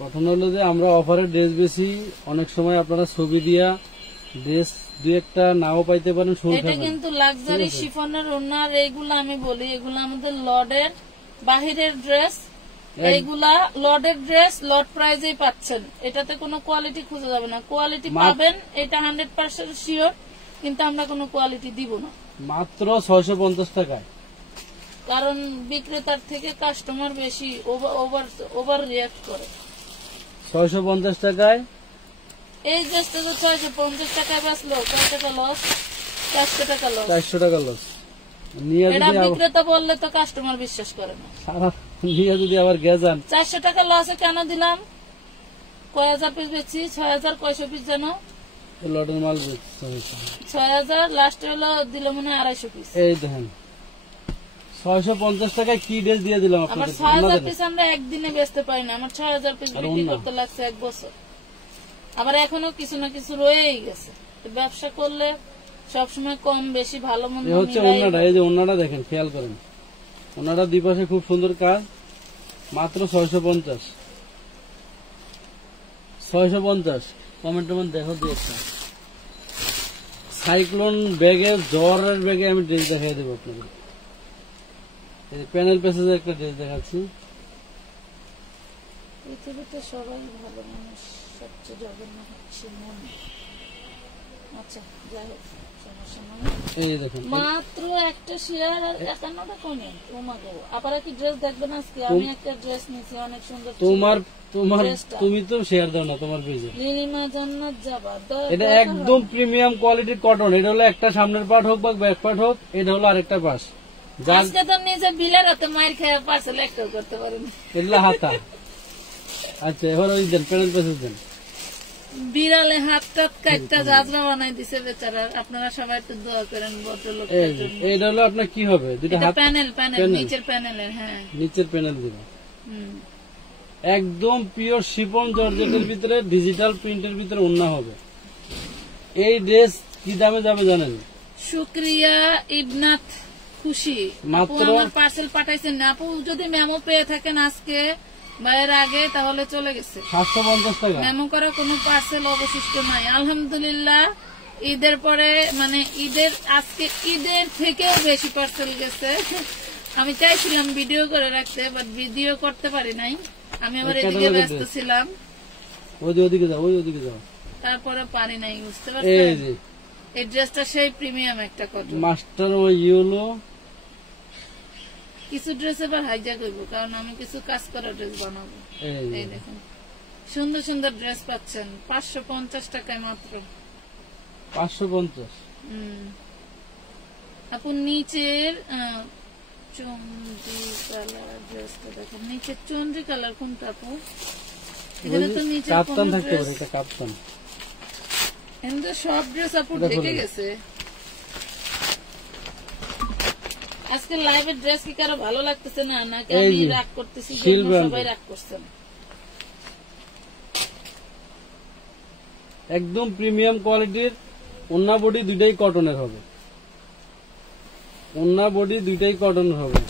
ঘটনা হলো যে আমরা অফারে ড্রেস বেশি, অনেক সময় আপনারা ছবি দিয়া ড্রেস দুই একটা নাও পাইতে পারেন, শুরু এটা কিন্তু লাক্সারি শিফনের ওনার, এইগুলা আমি বলি, এগুলা আমাদের লর্ডের বাহিরের ড্রেস, এইগুলা লর্ডের ড্রেস লর্ড প্রাইজেই পাচ্ছেন। এটাতে কোনো কোয়ালিটি খুঁজে যাবে না, কোয়ালিটি পাবেন এটা 100% শিওর, কিন্তু আমরা কোনো কোয়ালিটি দিব না, মাত্র 650 টাকায়। কারণ বিক্রেতার থেকে কাস্টমার বেশি ওভার রিয়াক্ট করে। 650 টাকায় এই ড্রেসটা তো 650 টাকায় বেচলো, কয় টাকা লস? 400 টাকা লস। 400 টাকা লস। নিয়ে এটা যদি বিক্রেতা বললে তো কাস্টমার বিশ্বাস করে না। সারা নিয়ে যদি আবার গেজান, 400 টাকা লসে কেন দিলাম? কয় হাজার পিস বেচছি? 6000 কয়শো পিস যেন? লটের মাল বেচতে হয়েছে। 6000 লাস্টে হলো দিল মনে হয় 250 পিস। এই দেখেন 650 টাকায় কি ড্রেস দিয়ে দিলাম আমার আপনাদের। 6000 পিস আমরা একদিনে বেচতে পারি না, আমার 6000 পিস বিক্রি করতে লাগছে 1 বছর। আবার এখনো কিছু না কিছু রয়েই গেছে। তো ব্যবসা করলে সবসময় কম বেশি ভালো মন্দ এই হচ্ছে ওন্নাটা, এই যে ওন্নাটা দেখেন, খেয়াল করেন, ওন্নাটা দুই পাশে খুব সুন্দর কাজ, মাত্র 650। 650 কমেন্ট টমেন্ট দেখো দিয়ে একটা সাইক্লোন ব্যাগে, জ্বরের ব্যাগে আমি ড্রেস দেখাই দেবো আপনাদের। এই প্যানেল প্যাসেজের একটা ড্রেস দেখাচ্ছি। পৃথিবীতে সবাই ভালো মানুষ, সবচেয়ে জঘন্য হচ্ছে মন। আচ্ছা যাই হোক, সমস্যা নাই। এই দেখেন মাত্র একটা শেয়ার আর 51টা কমেন্ট। ও মা গো, আবার কি ড্রেস দেখবেন আজকে? আমি একটা ড্রেস নিয়েছি অনেক সুন্দর, তোমার তোমার ড্রেসটা। তুমি তো শেয়ার দাও না তোমার পেজে। নীলিমা জান্নাত যাবা, এটা একদম প্রিমিয়াম কোয়ালিটির কটন। এটা হলো একটা সামনের পার্ট হোক বা ব্যাক পার্ট হোক, এটা হলো আরেকটা পাশ। যার আজকে তো নিজে বিলের হাতে মায়ের খেয়ে পার্সেল একটাও করতে পারেন। এগুলা হাতা। আচ্ছা এবার ওই দেন, প্যানেল প্যাসেজ দেন। বিড়ালে হাত টাত কাটটা জাজরা বানাই দিছে বেচারা। আপনারা সবাই একটু দোয়া করেন ভদ্রলোকের জন্য। এইটা হলো আপনার কি হবে, দুইটা এটা হাত প্যানেল নিচের প্যানেলের, হ্যাঁ নিচের প্যানেল দিবে। হুম। একদম পিওর শিফন জর্জেটের ভিতরে ডিজিটাল প্রিন্টের ভিতরে ওন্না হবে। এই ড্রেস কি দামে যাবে জানেন? শুক্রিয়া ইবনাথ খুশি, আপু মাত্র আমার পার্সেল পাঠাইছেন না। আপু যদি মেমো পেয়ে থাকেন আজকে বাইরের আগে, তাহলে চলে গেছে। 750 টাকা। মেমো করা কোনো পার্সেল অবশিষ্ট নাই আলহামদুলিল্লাহ। ঈদের পরে মানে আজকে ঈদের থেকেও বেশি পার্সেল গেছে। আমি চাইছিলাম ভিডিও করে রাখতে, বাট ভিডিও করতে পারি নাই। আমি আবার এদিকে ব্যস্ত ছিলাম, ওদিকে যাও, ওদিকে যাও। তারপরে পারি নাই, বুঝতে এই পারছেন? যে এই ড্রেসটা সেই প্রিমিয়াম একটা কটন। মাস্টার ও ইয়েলো। কিছু ড্রেস এবার হাইজ্যাক করবো, কারণ আমি কিছু কাজ করা ড্রেস বানাবো। এই দেখুন সুন্দর সুন্দর ড্রেস পাচ্ছেন 550 টাকায় মাত্র। 550। আপু নিচের চন্দ্রি কালার ড্রেসটা দেখেন, নিচের চন্দ্রি কালার কোনটা আপু? এখানে তো নিচে কাপ্তান থাকতে পারে, এটা কাপ্তান। এখানে সব ড্রেস আপু ঢেকে গেছে। আজকে লাইভের ড্রেস কি কারো ভালো লাগতেছে না, নাকি আমি রাগ করতেছি? সবাই রাগ করছেন। একদম প্রিমিয়াম কোয়ালিটির ওন্না বডি দুইটাই কটনের হবে। ওন্না বডি দুইটাই কটনের হবে।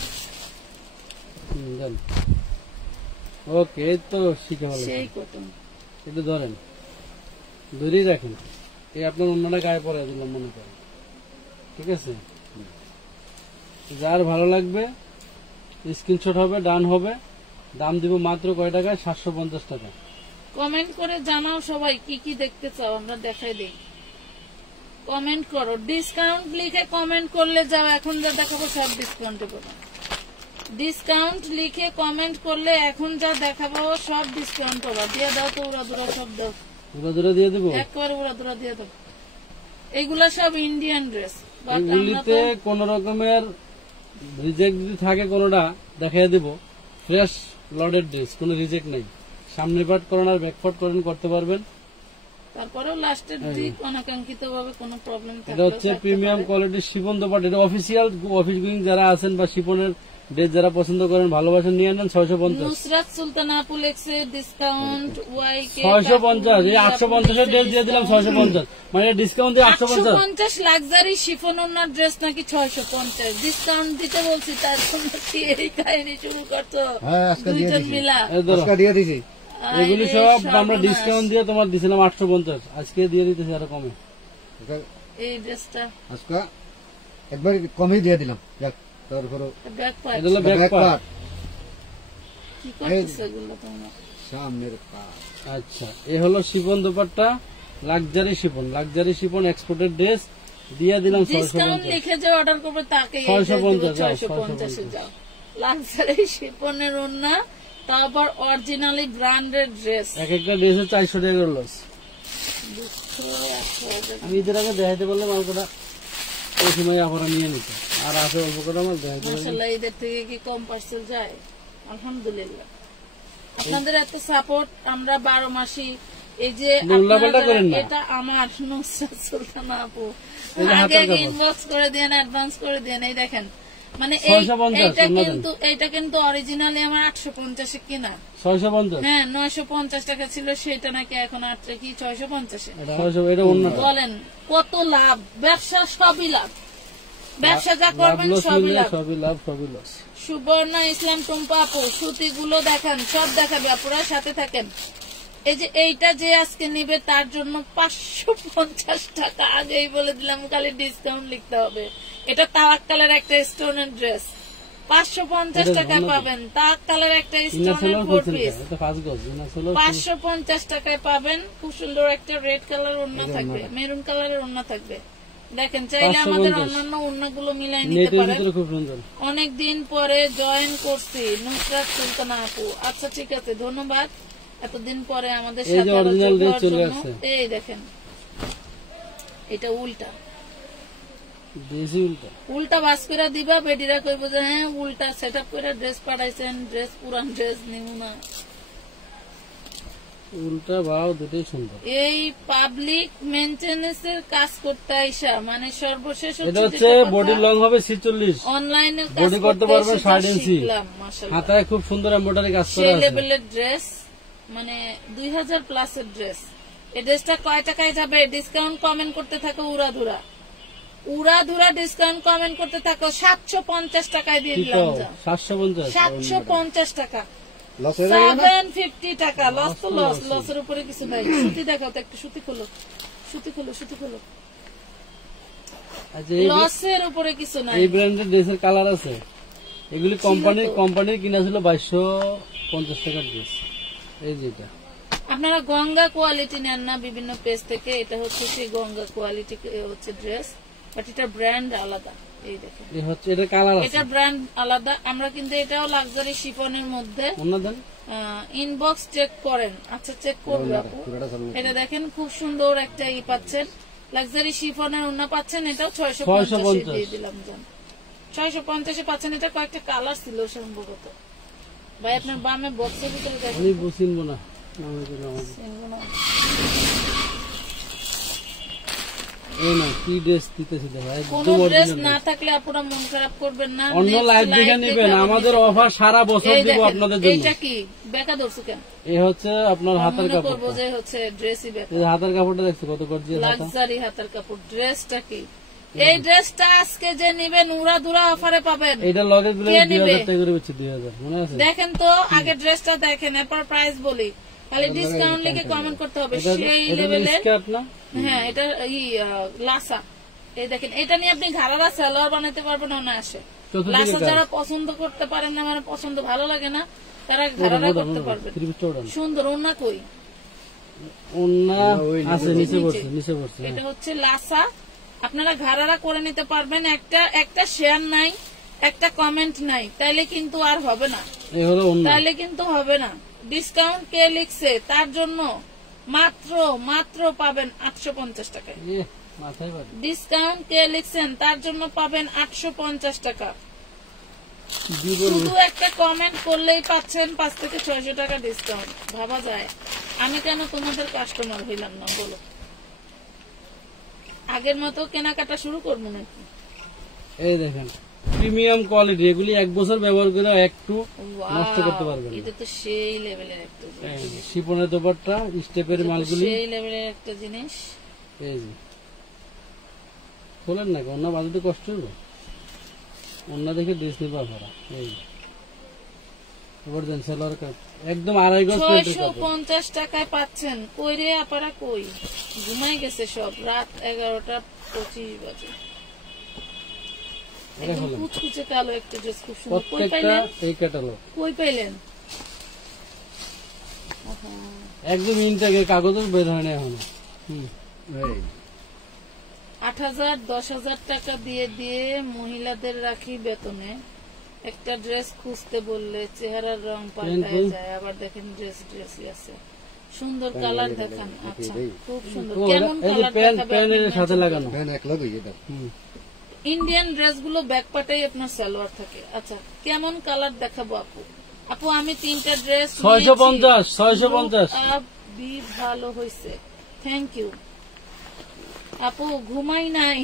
ওকে, এই তো শিখে ভালো। সেই কটন একটু ধরেন, ধরেই রাখেন। এই আপনার অন্যটা গায়ে পরে দিলাম মনে করেন, ঠিক আছে? যার ভালো লাগবে স্ক্রিনশট হবে, ডান হবে। দাম দিব মাত্র কয় টাকায়? 750 টাকা। কমেন্ট করে জানাও সবাই কি কি দেখতে চাও, আমরা দেখাই দেই। কমেন্ট করো, ডিসকাউন্ট লিখে কমেন্ট করলে যাও, এখন যা দেখাবো সব ডিসকাউন্টে পাবো। ডিসকাউন্ট লিখে কমেন্ট করলে এখন যা দেখাবো সব ডিসকাউন্ট পাবো। দিয়ে দাও তো উড়াদুরা, সব দাও, উড়াদুরা দিয়ে দেবো। একবার উড়াদুরা দিয়ে দাও। এগুলা সব ইন্ডিয়ান ড্রেস, এগুলিতে কোন রকমের রিজেক্ট যদি থাকে কোনটা দেখাই দেবো। ফ্রেশ লডের ড্রেস, কোনো রিজেক্ট নেই। সামনে পার্ট করেন আর ব্যাক পার্ট করেন করতে পারবেন। তারপরেও লাস্টের দিক অনাকাঙ্ক্ষিত ভাবে কোনো প্রবলেম এটা থাকলে হচ্ছে প্রিমিয়াম কোয়ালিটির শিপন দোপাট। এটা অফিসিয়াল অফিস গোয়িং যারা আছেন বা শিপনের ড্রেস যারা পছন্দ করেন ভালোবাসেন নিয়ে নেন। 650। নুসরাত সুলতানা আপু লেখছে ডিসকাউন্ট ওয়াইকে 650। এই 850 এর ড্রেস দিয়ে দিলাম 650, মানে ডিসকাউন্ট দিয়ে 850। 850 লাক্সারি শিফন ওনার ড্রেস নাকি 650 ডিসকাউন্ট দিতে বলছি, তার জন্য কি এই কাহিনী শুরু করছো হ্যাঁ, আজকে দিয়ে দুইজন দিছি। মিলা? এই ধরো, আজকে দিয়ে দিছি। এগুলি আরে সব আমরা সর্বনাশ। ডিসকাউন্ট দিয়ে তোমার দিছিলাম 850, আজকে দিয়ে দিতেছি আরো কমে। আজকে- এই ড্রেসটা আজকে একবার কমই দিয়ে দিলাম। যাক, তারপরে ব্যাক পার্ট এটা হলো ব্যাক ব্যাক পার্ট। পার্ট, কি করতেছে এগুলো তোমরা? সামনের পার্ট। আচ্ছা, এ হলো chiffon dupatta, luxury chiffon. Luxury chiffon exported dress দিয়ে দিলাম ডিসকাউন্ট 650। লিখে যে অর্ডার করবে তাকে 650 যাও, 650 যাও। লাক্সারি শিফনের ওন্না, তারপর অরিজিনালি ব্র্যান্ডেড ড্রেস। এক একটা ড্রেসে 400 টাকা করে লস। আমি ঈদের আগে দেখাইতে বললাম মালকোটা, ওই সময় আপনারা নিয়ে নিতে। আর আছে অল্প করে মাল দেখাইতে বললাম। মাশাআল্লাহ, এদের থেকে কি কম পার্সেল যায়? আলহামদুলিল্লাহ, আপনাদের এত সাপোর্ট আমরা 12 মাসই। এই যে উল্লাপাল্টা আপনারা করেন না। এটা আমার নুসরাত সুলতানা আপু, এই যে আগে হাতের কাপড়। ইনবক্স করে দেন, অ্যাডভান্স করে দেন। এই দেখেন, মানে 650 এইটা কিন্তু অরিজিনালি আমার 850 এ কিনা। 650। হ্যাঁ, 950 টাকা ছিল, সেটা নাকি এখন কি 650 এ। এটা 600, এটা অন্যটা। বলেন কত লাভ? ব্যবসা সবই লাভ, ব্যবসা যা করবেন লাভ লস সবই মিলে লাভ। সবই লাভ, সবই লস। সুবর্ণা ইসলাম টুম্পা আপু, সুতিগুলো দেখান, সব দেখাবে আপুরা, সাথে থাকেন। এই যে এইটা যে আজকে নিবে তার জন্য 550 টাকা আগেই বলে দিলাম, খালি ডিসকাউন্ট লিখতে হবে। এটা তাওয়াক্কালের একটা স্টোনের ড্রেস, 550 টাকা পাবেন। তাওয়াক্কালের একটা ইনার স্টোনের সেলার 4 করছেন পিস এটা 5 গজ। ইনার সেলার 550 টাকায় পাবেন। খুব সুন্দর একটা রেড কালার ওড়না থাকবে, মেরুন কালারের ওড়না থাকবে। দেখেন, চাইলে আমাদের 550 অন্যান্য ওড়নাগুলো মিলাই নিতে নেটের পারেন। ভিতরে খুব সুন্দর। অনেকদিন পরে জয়েন করছি, নুসরাত সুলতানা আপু। আচ্ছা ঠিক আছে, ধন্যবাদ এতদিন পরে আমাদের এই যে সাথে আবার original যোগ dress হওয়ার চলে জন্য। আসছে। এই দেখেন, এটা উল্টা দেশি উল্টা। উল্টা বাস করে দিবা, বেডিরা কইব যে হ্যাঁ উল্টা সেট আপ করে ড্রেস পাঠাইছেন, ড্রেস পুরান ড্রেস নিব না। উল্টা ভাও দুটোই সুন্দর। এই পাবলিক মেইনটেনেন্সের কাজ করতে আইসা, মানে সর্বশেষ এটা হচ্ছে বডি লং হবে 46, অনলাইনে বডি করতে পারবেন 60 ইঞ্চি। মাশাআল্লাহ, হাতায় খুব সুন্দর এমব্রয়ডারি কাজ করা সেই আছে। লেভেলের ড্রেস, মানে 2000 প্লাসের ড্রেস। এই ড্রেসটা কয় টাকায় যাবে? ডিসকাউন্ট কমেন্ট করতে থাকো, উড়াধুরা উড়াধুরা ডিসকাউন্ট কমেন্ট করতে থাকো। 750 টাকায় দিয়ে কি দিলাম কও? যা। 750। 750 টাকা, লস হয়ে যাবে না? 750 টাকা। লস তো লস, লসের উপরে কিছু নাই। সুতি দেখাও তো একটু, সুতি খোলো, সুতি খোলো, সুতি খোলো। আচ্ছা, এই লসের উপরে কিছু নাই। এই ব্র্যান্ডের ড্রেসের কালার আছে। এগুলি কোম্পানির কিনা ছিল 2250 টাকার ড্রেস। এই যেটা আপনারা গঙ্গা কোয়ালিটি নেন না বিভিন্ন পেজ থেকে, এটা হচ্ছে সেই গঙ্গা কোয়ালিটি হচ্ছে ড্রেস, বাট এটা ব্র্যান্ড আলাদা। এই দেখেন, এই হচ্ছে এটা কালার আছে। এটা ব্র্যান্ড আলাদা। আমরা কিন্তু এটাও লাক্সারি শিফনের মধ্যে। অন্য দেন। ইনবক্স চেক করেন। আচ্ছা, চেক করবো আপু। পুরোটা সামনে। এটা দেখেন, খুব সুন্দর একটা পাচ্ছেন, লাক্সারি শিফনের ওড়না পাচ্ছেন। এটাও 650 দিয়ে দিলাম জান। 650 পাচ্ছেন। এটা কয়েকটা কালার ছিল সম্ভবত। ভাই আপনার বামে বক্সের ভিতরে দেখেন, আমি বুঝিনবো না। এই না কি ড্রেস দিতেছি দেখো, কোন একদম ড্রেস original না dress। থাকলে আপনারা মন খারাপ করবেন না। অন্য Next লাইভ দেখে live নিবেন, দেখে আমাদের আপনি অফার সারা বছর এই দিব দেখেন, আপনাদের জন্য। এইটা কি বেকা ধরছো কেন? এই হচ্ছে আপনার হাতের মনে কাপড়। করবো যে হচ্ছে ড্রেসই বেকা। এই যে হাতের কাপড়টা দেখছো কত গর্জিয়াস হাতা। লাক্সারি হাতের কাপড়। ড্রেসটা কি? এই ড্রেসটা আজকে যে নিবেন উড়াধুরা অফারে পাবেন। এইটা লগেজ গুলো কে 2000 নিবে? টাকা করে বেচছি, 2000 মনে আছে? দেখেন তো আগে ড্রেসটা দেখেন, এরপর প্রাইস বলি। খালি ডিসকাউন্ট লিখে কমেন্ট করতে হবে সেই লেভেলের। স্কার্ট না? হ্যাঁ, এটা লাসা। এই দেখেন, এটা নিয়ে আপনি ঘাড়ারা সালোয়ার বানাতে পারবেন অনায়াসে। চতুর্দিকে লাসা কাজ। যারা পছন্দ করতে পারেন না, মানে পছন্দ ভালো লাগে না, তারা ঘাড়ারা করতে পারবেন। 30 টা ওড়ান। সুন্দর ওড়না কই? ওন্না ওই আছে নিচে পড়ছে, নিচে পড়ছে। এটা হচ্ছে লাসা, আপনারা ঘাড়ারা করে নিতে পারবেন। একটা শেয়ার নাই, একটা কমেন্ট নাই, তাইলে কিন্তু আর হবে না, এই হলো অন্য তাইলে কিন্তু হবে না। ডিসকাউন্ট কে লিখছে তার জন্য মাত্র পাবেন 850 টাকায়। মাথায় বাড়ি ডিসকাউন্ট কে লিখছেন তার জন্য পাবেন 850 টাকা। কি বলবো? শুধু একটা কমেন্ট করলেই পাচ্ছেন 5 থেকে 600 টাকা ডিসকাউন্ট। ভাবা যায় আমি কেন তোমাদের কাস্টমার হইলাম না বলো? আগের মতো কেনাকাটা শুরু করবো নাকি? এই দেখেন প্রিমিয়াম কোয়ালিটি, এগুলি 1 বছর ব্যবহার করে একটু Wow, নষ্ট করতে পারবেন না। এটা তো সেই লেভেলের একটা জিনিস, শিপনের দোপাট্টা স্টেপের মালগুলি সেই লেভেলের একটা জিনিস। এই যে খোলেন না, অন্য বাজাতে কষ্ট হলো, অন্য দেখে ড্রেস নিবা ভরা। এই এবার দেন সেলার কাট একদম 2.5 গজ প্যান্টের কাপড়। 650 টাকায় পাচ্ছেন। কই রে আপারা কই? ঘুমাই গেছে সব, রাত 11:25 বাজে। একদম কুচকুচে কালো একটা ড্রেস, খুব সুন্দর। কই প্রত্যেকটা পাইলেন? এই ক্যাটালগ কই পাইলেন? একদম ইনটেকের কাগজও বের হয় না এখনো। এই 8,000 10,000 টাকা দিয়ে মহিলাদের রাখি বেতনে একটা ড্রেস খুঁজতে বললে চেহারার রং পাল্টায় যায়। আবার দেখেন ড্রেসই আছে, সুন্দর কালার দেখান। আচ্ছা খুব সুন্দর। কেমন এই যে কালার প্যান্ট দেখাবে? প্যান্টের সাথে লাগানো। ফ্যান এক লগে এটা ইন্ডিয়ান ড্রেস গুলো ব্যাক পার্টেই আপনার সালোয়ার থাকে। আচ্ছা কেমন কালার দেখাবো আপু? আপু আমি 3টা ড্রেস 650 বি ভালো হয়েছে, থ্যাংক ইউ আপু। ঘুমাই নাই,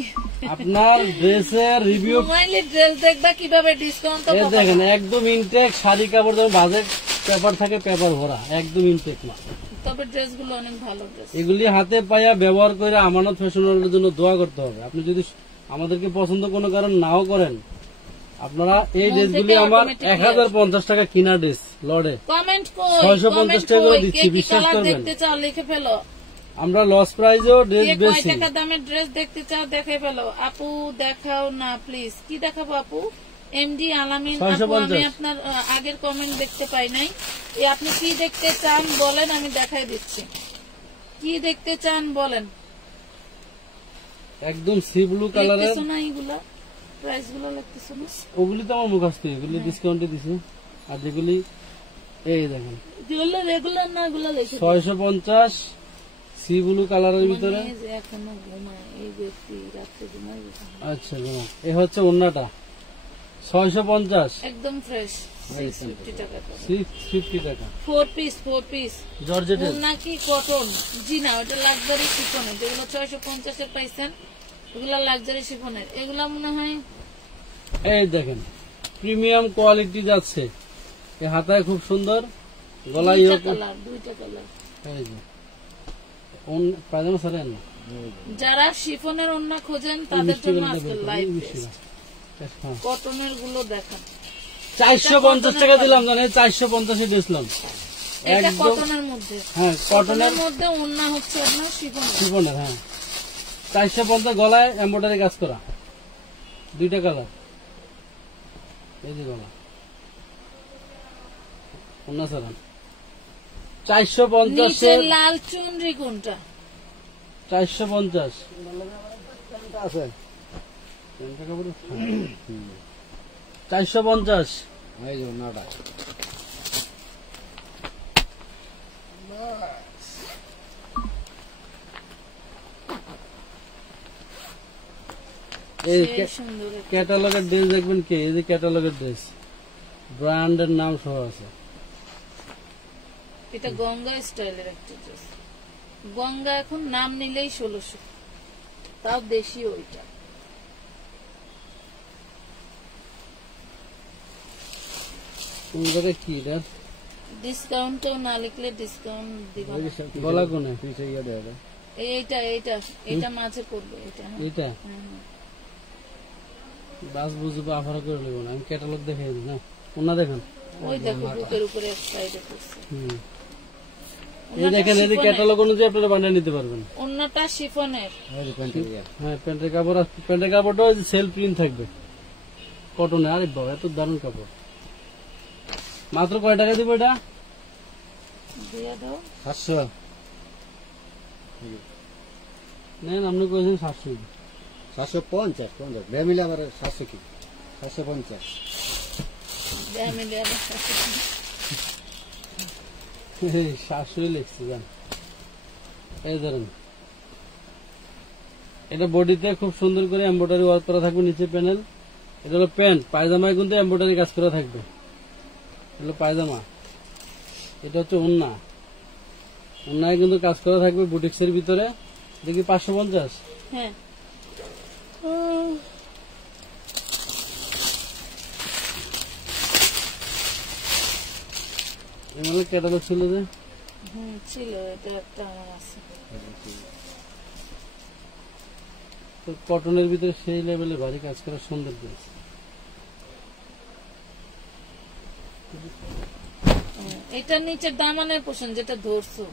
আপনার ড্রেসের রিভিউ ঘুমাইলে ড্রেস দেখবা কিভাবে? ডিসকাউন্ট তো এই পাবা দেখেন না। একদম ইনটেক শাড়ি কাপড়, যেমন বাজেট পেপার থাকে পেপার ভরা, একদম ইনটেক না। তবে ড্রেস গুলো অনেক ভালো ড্রেস। এগুলি হাতে পায়া ব্যবহার করে আমানত ফ্যাশনের জন্য দোয়া করতে হবে। আপনি যদি আমাদেরকে পছন্দ কোনো কারণ নাও করেন, আপনারা এই মন ড্রেসগুলি থেকে আমার automatic 1050 টাকা কিনা ড্রেস লড়ে কমেন্ট কই? 650 টাকা করে দিচ্ছি, কে কি বিশ্বাস কালার করবেন। দেখতে চাও লিখে ফেলো। আমরা লস প্রাইজেও ড্রেস কে কয় বেশি। টাকা দামের ড্রেস দেখতে চাও দেখে ফেলো। আপু দেখাও না প্লিজ। কি দেখাবো আপু? এমডি আলামিন আপু, 650 আমি আপনার আগের কমেন্ট দেখতে পাই নাই। আপনি কি দেখতে চান বলেন, আমি দেখাই দিচ্ছি। কি দেখতে চান বলেন। একদম সি ব্লু কালারের, লিখতেছো না এইগুলা? প্রাইস গুলো লিখতেছো না? ওগুলি তো আমার মুখস্থ, এগুলি ডিসকাউন্টে দিছি। আর যেগুলি এই দেখেন যেগুলো রেগুলার না এগুলো লিখে 650 সি ব্লু কালারের ভিতরে। মানে যে এখনো ঘুমায় এই ব্যক্তি, রাত্রে ঘুমায় গেছে। আচ্ছা যেমন এই হচ্ছে ওন্নাটা 650, একদম ফ্রেশ 650 টাকা। 650 টাকা 4 পিস জর্জেটের। নাকি কটন? জি না, ওটা লাক্সারি শিফনের। যেগুলো 650 এর পাইছেন ওগুলা লাক্সারি শিফনের। এগুলা মনে হয় এই দেখেন প্রিমিয়াম কোয়ালিটি যাচ্ছে। এই হাতায় খুব সুন্দর, গলায় দুইটা এরকম। কালার। এই যে পায়জামা সারেন না যারা শিফনের ওন্না খোঁজেন তাদের জন্য আজকে লাইভ হ্যাঁ। কটনের গুলো দেখান। 450 টাকা দিলাম, জানেন 450 দিয়েছিলাম এটা একদম। কটনের মধ্যে, হ্যাঁ কটনের কটনের মধ্যে ওন্না হচ্ছে আপনার শিফনের। শিফনের। হ্যাঁ 450 গলায় এমব্রয়ডারি কাজ করা, 2টা কালার। এই যে গলা ওন্না সারান 450 নিচে এর লাল চুনরি কোনটা? 450 আছে 450 এই যে নাটা এই সেই সুন্দর একটা। ক্যাটালগের ড্রেস দেখবেন কি, এই যে ক্যাটালগের ড্রেস ব্র্যান্ডের নাম সহ আছে। এটা গঙ্গা স্টাইলের একটা ড্রেস। গঙ্গা এখন নাম নিলেই 1600, তাও দেশি ওইটা। সুন্দর কি এটা ডিসকাউন্টও না লিখলে ডিসকাউন্ট দিব না। গলা কোনে পিছে ইয়ে দেয় এইটা মাঝে পড়বে এটা। হ্যাঁ। এটা হুম। বাস বুঝবো আফার করে নেব না, আমি ক্যাটালগ দেখে দিই না। ওনা দেখেন ওই দেখো বুকের উপরে এক সাইডে পড়ছে। হুম। এই দেখেন এই যে ক্যাটালগ অনুযায়ী আপনারা বানিয়ে নিতে পারবেন। অন্যটা শিফনের। ওই যে প্যান্টের ইয়ে হ্যাঁ প্যান্টের কাপড়, প্যান্টের কাপড়টা ওই যে সেল প্রিন্ট থাকবে কটনে। আরে বাবা এত দারুণ কাপড়। মাত্র কয় টাকা দিব এটা? দিয়ে দাও 700 নেন আপনি কয়েছেন 700। 750 ভাই মিলে আবার 700 কি 750 ফ্যামিলি আবার এই শাশুড়ি লিখছে জান। এই ধরেন এটা বডিতে খুব সুন্দর করে এমব্রয়ডারি ওয়ার্ক করা থাকবে, নিচে প্যানেল। এটা হলো প্যান্ট, পায়জামায় কিন্তু এমব্রয়ডারি কাজ করা থাকবে, হলো পায়জামা। এটা হচ্ছে ওন্না, ওন্নায় কিন্তু কাজ করা থাকবে বুটিক্সের ভিতরে। দেখি 550। হ্যাঁ এগুলো ক্যাটালগ ছিল যে ছিল, এটা একটা আমার আছে। তো কটনের ভিতরে সেই লেভেলে ভারী কাজ করা সুন্দর ড্রেস। এটা নিচে দামানের পোষণ যেটা ধরছো,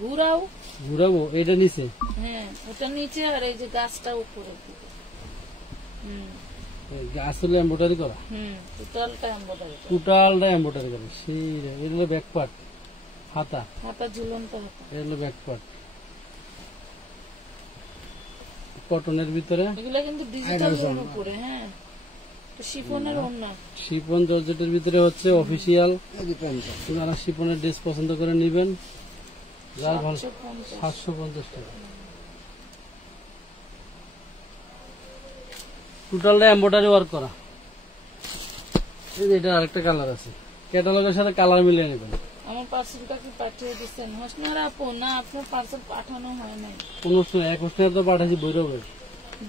ঘুরাও ঘুরাবো এটা নিচে। হ্যাঁ ওটা নিচে, আর এই যে গাছটা উপরে আসলে এমব্রয়ডারি করা, টোটালটা এমব্রয়ডারি, টোটালটা এমব্রয়ডারি করা। সেই এটা হলো ব্যাক পার্ট, হাতা, হাতা ঝুলন্ত হাতা। এটা হলো ব্যাক পার্ট কটনের ভিতরে। এগুলা কিন্তু ডিজিটাল উপরে। হ্যাঁ শিফনের ওড়না, শিফন জর্জেটের ভিতরে হচ্ছে অফিসিয়াল। আপনারা শিফনের ড্রেস পছন্দ করে নিবেন, যার ভালো। 750 টাকা টোটালটা এমব্রয়ডারি ওয়ার্ক করা। এই যে এটা আরেকটা কালার আছে, ক্যাটালগের সাথে কালার মিলিয়ে নেবেন। আমার পার্সেলটা কি পাঠিয়ে দিচ্ছেন হোসনার আপু? না, আপনার পার্সেল পাঠানো হয় নাই। কোন এক হোসনার তো পাঠাচ্ছি ভৈরবের।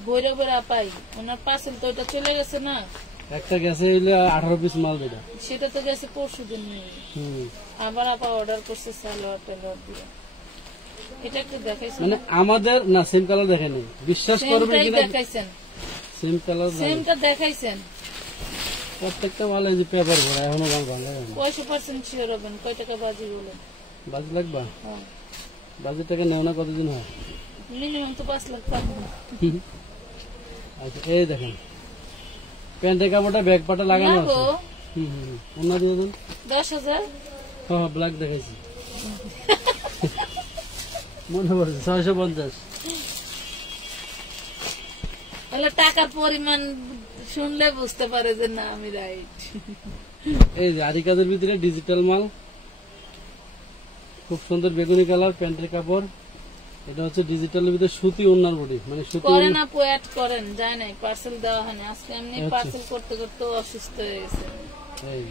ভৈরবের আপাই ওনার পার্সেল তো ওটা চলে গেছে না, একটা গেছে হইলে 18 পিস মাল যেটা, সেটা তো গেছে পরশু দিন। আবার আপা অর্ডার করছে সালোয়ার টেলার দিয়ে। এটা একটু দেখাইছেন মানে আমাদের না সেম কালার দেখেনি, বিশ্বাস করবেন কিনা। দেখাইছেন সেম কালার, সেমটা দেখাইছেন। প্রত্যেকটা মাল এই যে পেপার ভরা, এখনো মাল ভাঙা যায়নি। 100% শিওর হবেন। কয় টাকা বাজি বলেন? বাজি লাগবা? হ্যাঁ বাজি টাকা নেও না, কতদিন হয়? মিনিমাম তো 5 লাখ টাকা। আচ্ছা এই দেখেন প্যান্টের কাপড়টা ব্যাক পাটা লাগানো আছে। অন্য দিয়ে দেন 10,000। হ্যাঁ ব্ল্যাক দেখাইছি, মনে পড়ছে 650। তাহলে টাকার পরিমাণ শুনলে বুঝতে পারে যে না আমি রাইট। এই যে আরি কাজের ভিতরে ডিজিটাল মাল, খুব সুন্দর বেগুনি কালার প্যান্টের কাপড়। এটা হচ্ছে ডিজিটালের ভিতরে সুতি ওন্নার বডি, মানে সুতি করেন আপু, অ্যাড করেন। যায় নাই, পার্সেল দেওয়া হয়নি আজকে। এমনি পার্সেল করতে করতে অসুস্থ হয়ে গেছে। এই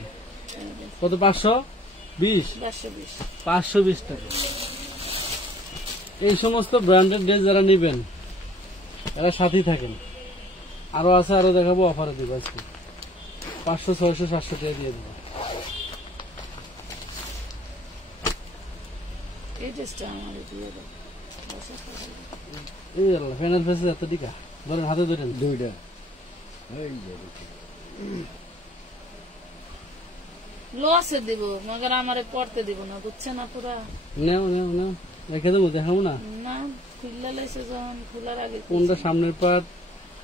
কত? 520 520 টাকা। এই সমস্ত ব্র্যান্ডেড ড্রেস যারা নেবেন এরা সাথেই থাকেন। আরো আছে, আরো দেখাবো, অফারে দিব আজকে 500 600 700 টাকা দিয়ে দেবো। এই ড্রেসটা আমার দিয়ে দাও। এই আল্লাহ ফ্যানের ফেসে এত টিকা ধরেন, হাতে ধরেন দুইটা। লসে দিব, মগর আমারে পড়তে দিব না, বুঝছেন না? পুরা নেও নেও নেও, রেখে দেবো, দেখাবো না। না খুললে লাইছে, যখন খোলার আগে কোনটা সামনের পার্ট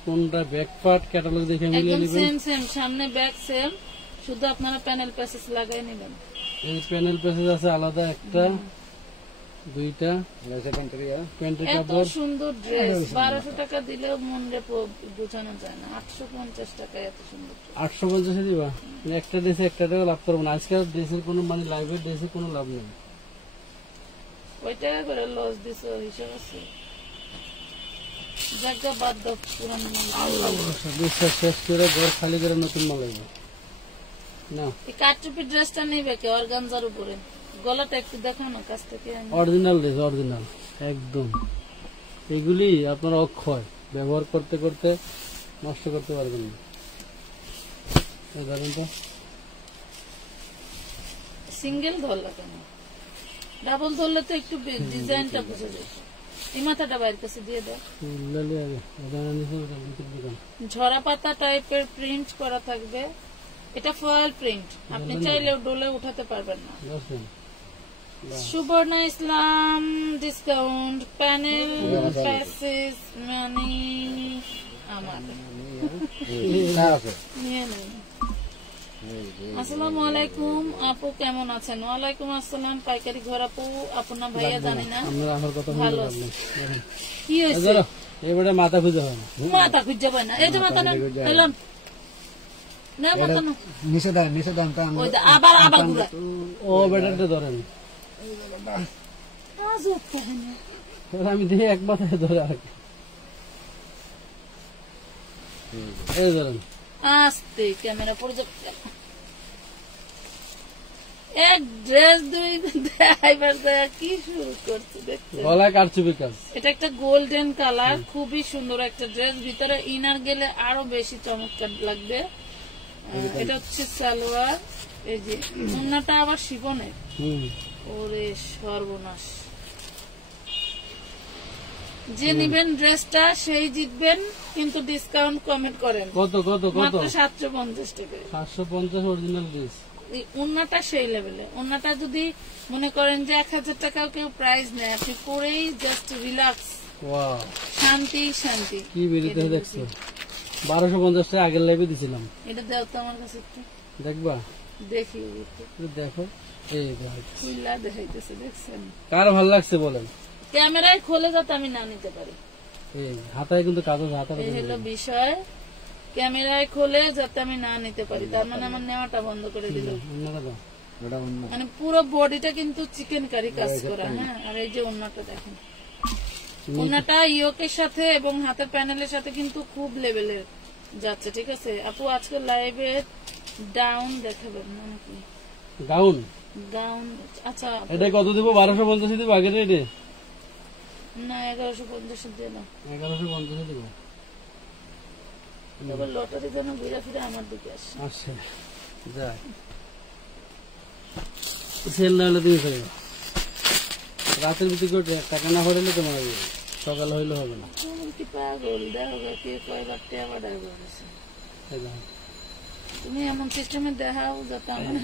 কোনটা ব্যাক পার্ট ক্যাটালগ দেখে মিলিয়ে একদম নেবেন। সেম সেম, সামনে ব্যাক সেম, শুধু আপনারা প্যানেল প্যাসেজ লাগাই নেবেন। এই প্যানেল প্যাসেজ আছে আলাদা, একটা দুইটা প্যান্টের এত কাপড়। সুন্দর ড্রেস 1200 টাকা দিলেও মনে বোঝানো যায় না। 850 টাকায় এত সুন্দর dress। 850 দিবা, একটা ড্রেসে একটা টাকা লাভ করবো না। আজকাল ড্রেসের কোনো মানে লাইভের ড্রেসের কোনো লাভ নেই। ওই টাকা করে লস দিছ হিসাব আছে? জায়গা বাদ দাও, পুরানো বিশ্বাস শেষ করে ঘর খালি করে নতুন মাল লাগবে না। এই কাটচুপি ড্রেসটা নেবে কে? অর্গানজার উপরে গলাটা একটু দেখানো কাছ থেকে। অরিজিনাল ড্রেস, অরিজিনাল একদম। এগুলি আপনার অক্ষয়, ব্যবহার করতে করতে নষ্ট করতে পারবেন না। ধরেন তো সিঙ্গেল ধরলা কেন? ডাবল ধরলে তো একটু ডিজাইনটা বুঝে যায়। এই মাথাটা বাইরের কাছে দিয়ে দাও। ঝরা পাতা টাইপের প্রিন্ট করা থাকবে। এটা ফয়েল প্রিন্ট, আপনি চাইলেও ডোলে উঠাতে পারবেন না। সুবর্ণা ইসলাম ডিসকাউন্ট প্যানেল প্যাসেজ মানে আমার নিয়ে নিন। আসসালামু আলাইকুম আপু, কেমন আছেন? ওয়ালাইকুম আসসালাম। পাইকারি ঘর আপু, আপনার ভাইয়া জানি না। ভালো কি হয়েছে? এবারে মাথা খুঁজে হয় না। মাথা খুঁজে পায় না, এই যে মাথা নেন এলাম না, মাথা না নিচে দামটা ওই যে আবার আবার ঘুরা ও বেটারটা ধরেন, আজব কাহিনী। এবার আমি দেখি এক মাথায় ধরে আর কি। এই ধরেন, আস্তে ক্যামেরা পড়ে যাবে। এক ড্রেস দুই ড্রাইভার কি শুরু করছে দেখতে। গলায় কারচুপি কাজ। এটা একটা গোল্ডেন কালার, খুবই সুন্দর একটা ড্রেস, ভিতরে ইনার গেলে আরো বেশি চমৎকার লাগবে। এটা হচ্ছে সালোয়ার, এই যে ওন্নাটা আবার শিফনের। ওরে সর্বনাশ, যে নিবেন ড্রেসটা সেই জিতবেন, কিন্তু ডিসকাউন্ট কমেন্ট করেন। কত কত কত? মাত্র 750 টাকা। 750 অরিজিনাল ড্রেস। এই ওন্নাটা সেই লেভেলে, ওন্নাটা যদি মনে করেন যে 1000 টাকাও কেউ প্রাইস নেয়, আপনি পরেই জাস্ট রিল্যাক্স, ওয়াও, শান্তি শান্তি। কি বেরিতে দেখছো? 1250 টাকা আগের লাইভে দিছিলাম। এটা দাও তো আমার কাছে একটু দেখবা? দেখি, দেখো, এই দেখো, খুইলা দেখাইতেছে, দেখছেন? কার ভালো লাগছে বলেন? ক্যামেরায় খোলে যাতে আমি না নিতে পারি, এই হাতায় কিন্তু কাগজ, হাতা এই হলো বিষয়। ক্যামেরায় খোলে যাতে আমি না নিতে পারি, তার মানে আমার নেওয়াটা বন্ধ করে দিল। মানে পুরো বডিটা কিন্তু চিকেন কারি কাজ করা। হ্যাঁ, আর এই যে ওন্নাটা দেখেন, ওন্নাটা ইয়োকের সাথে এবং হাতের প্যানেলের সাথে কিন্তু খুব লেভেলের যাচ্ছে। ঠিক আছে আপু, আজকে লাইভে ডাউন দেখাবেন নাকি? গাউন গাউন, আচ্ছা এটা কত দিব? 1250 দিব আগের রেটে না, 1150 দিলাম। 1150 দিব। তবে লটারি যেন ঘুরে ফিরে আমার দিকে আসে। আচ্ছা, যাক, সেল না হলে তুমি করবে। রাতের ভিতরে করে টাকা না হলে তোমার সকালে হইলে হবে না। তুমি কি পাগল? দেখো কে কয়বার টেবা ড্রাইভার আছে। তুমি এমন সিস্টেমে দেখাও যাতে আমার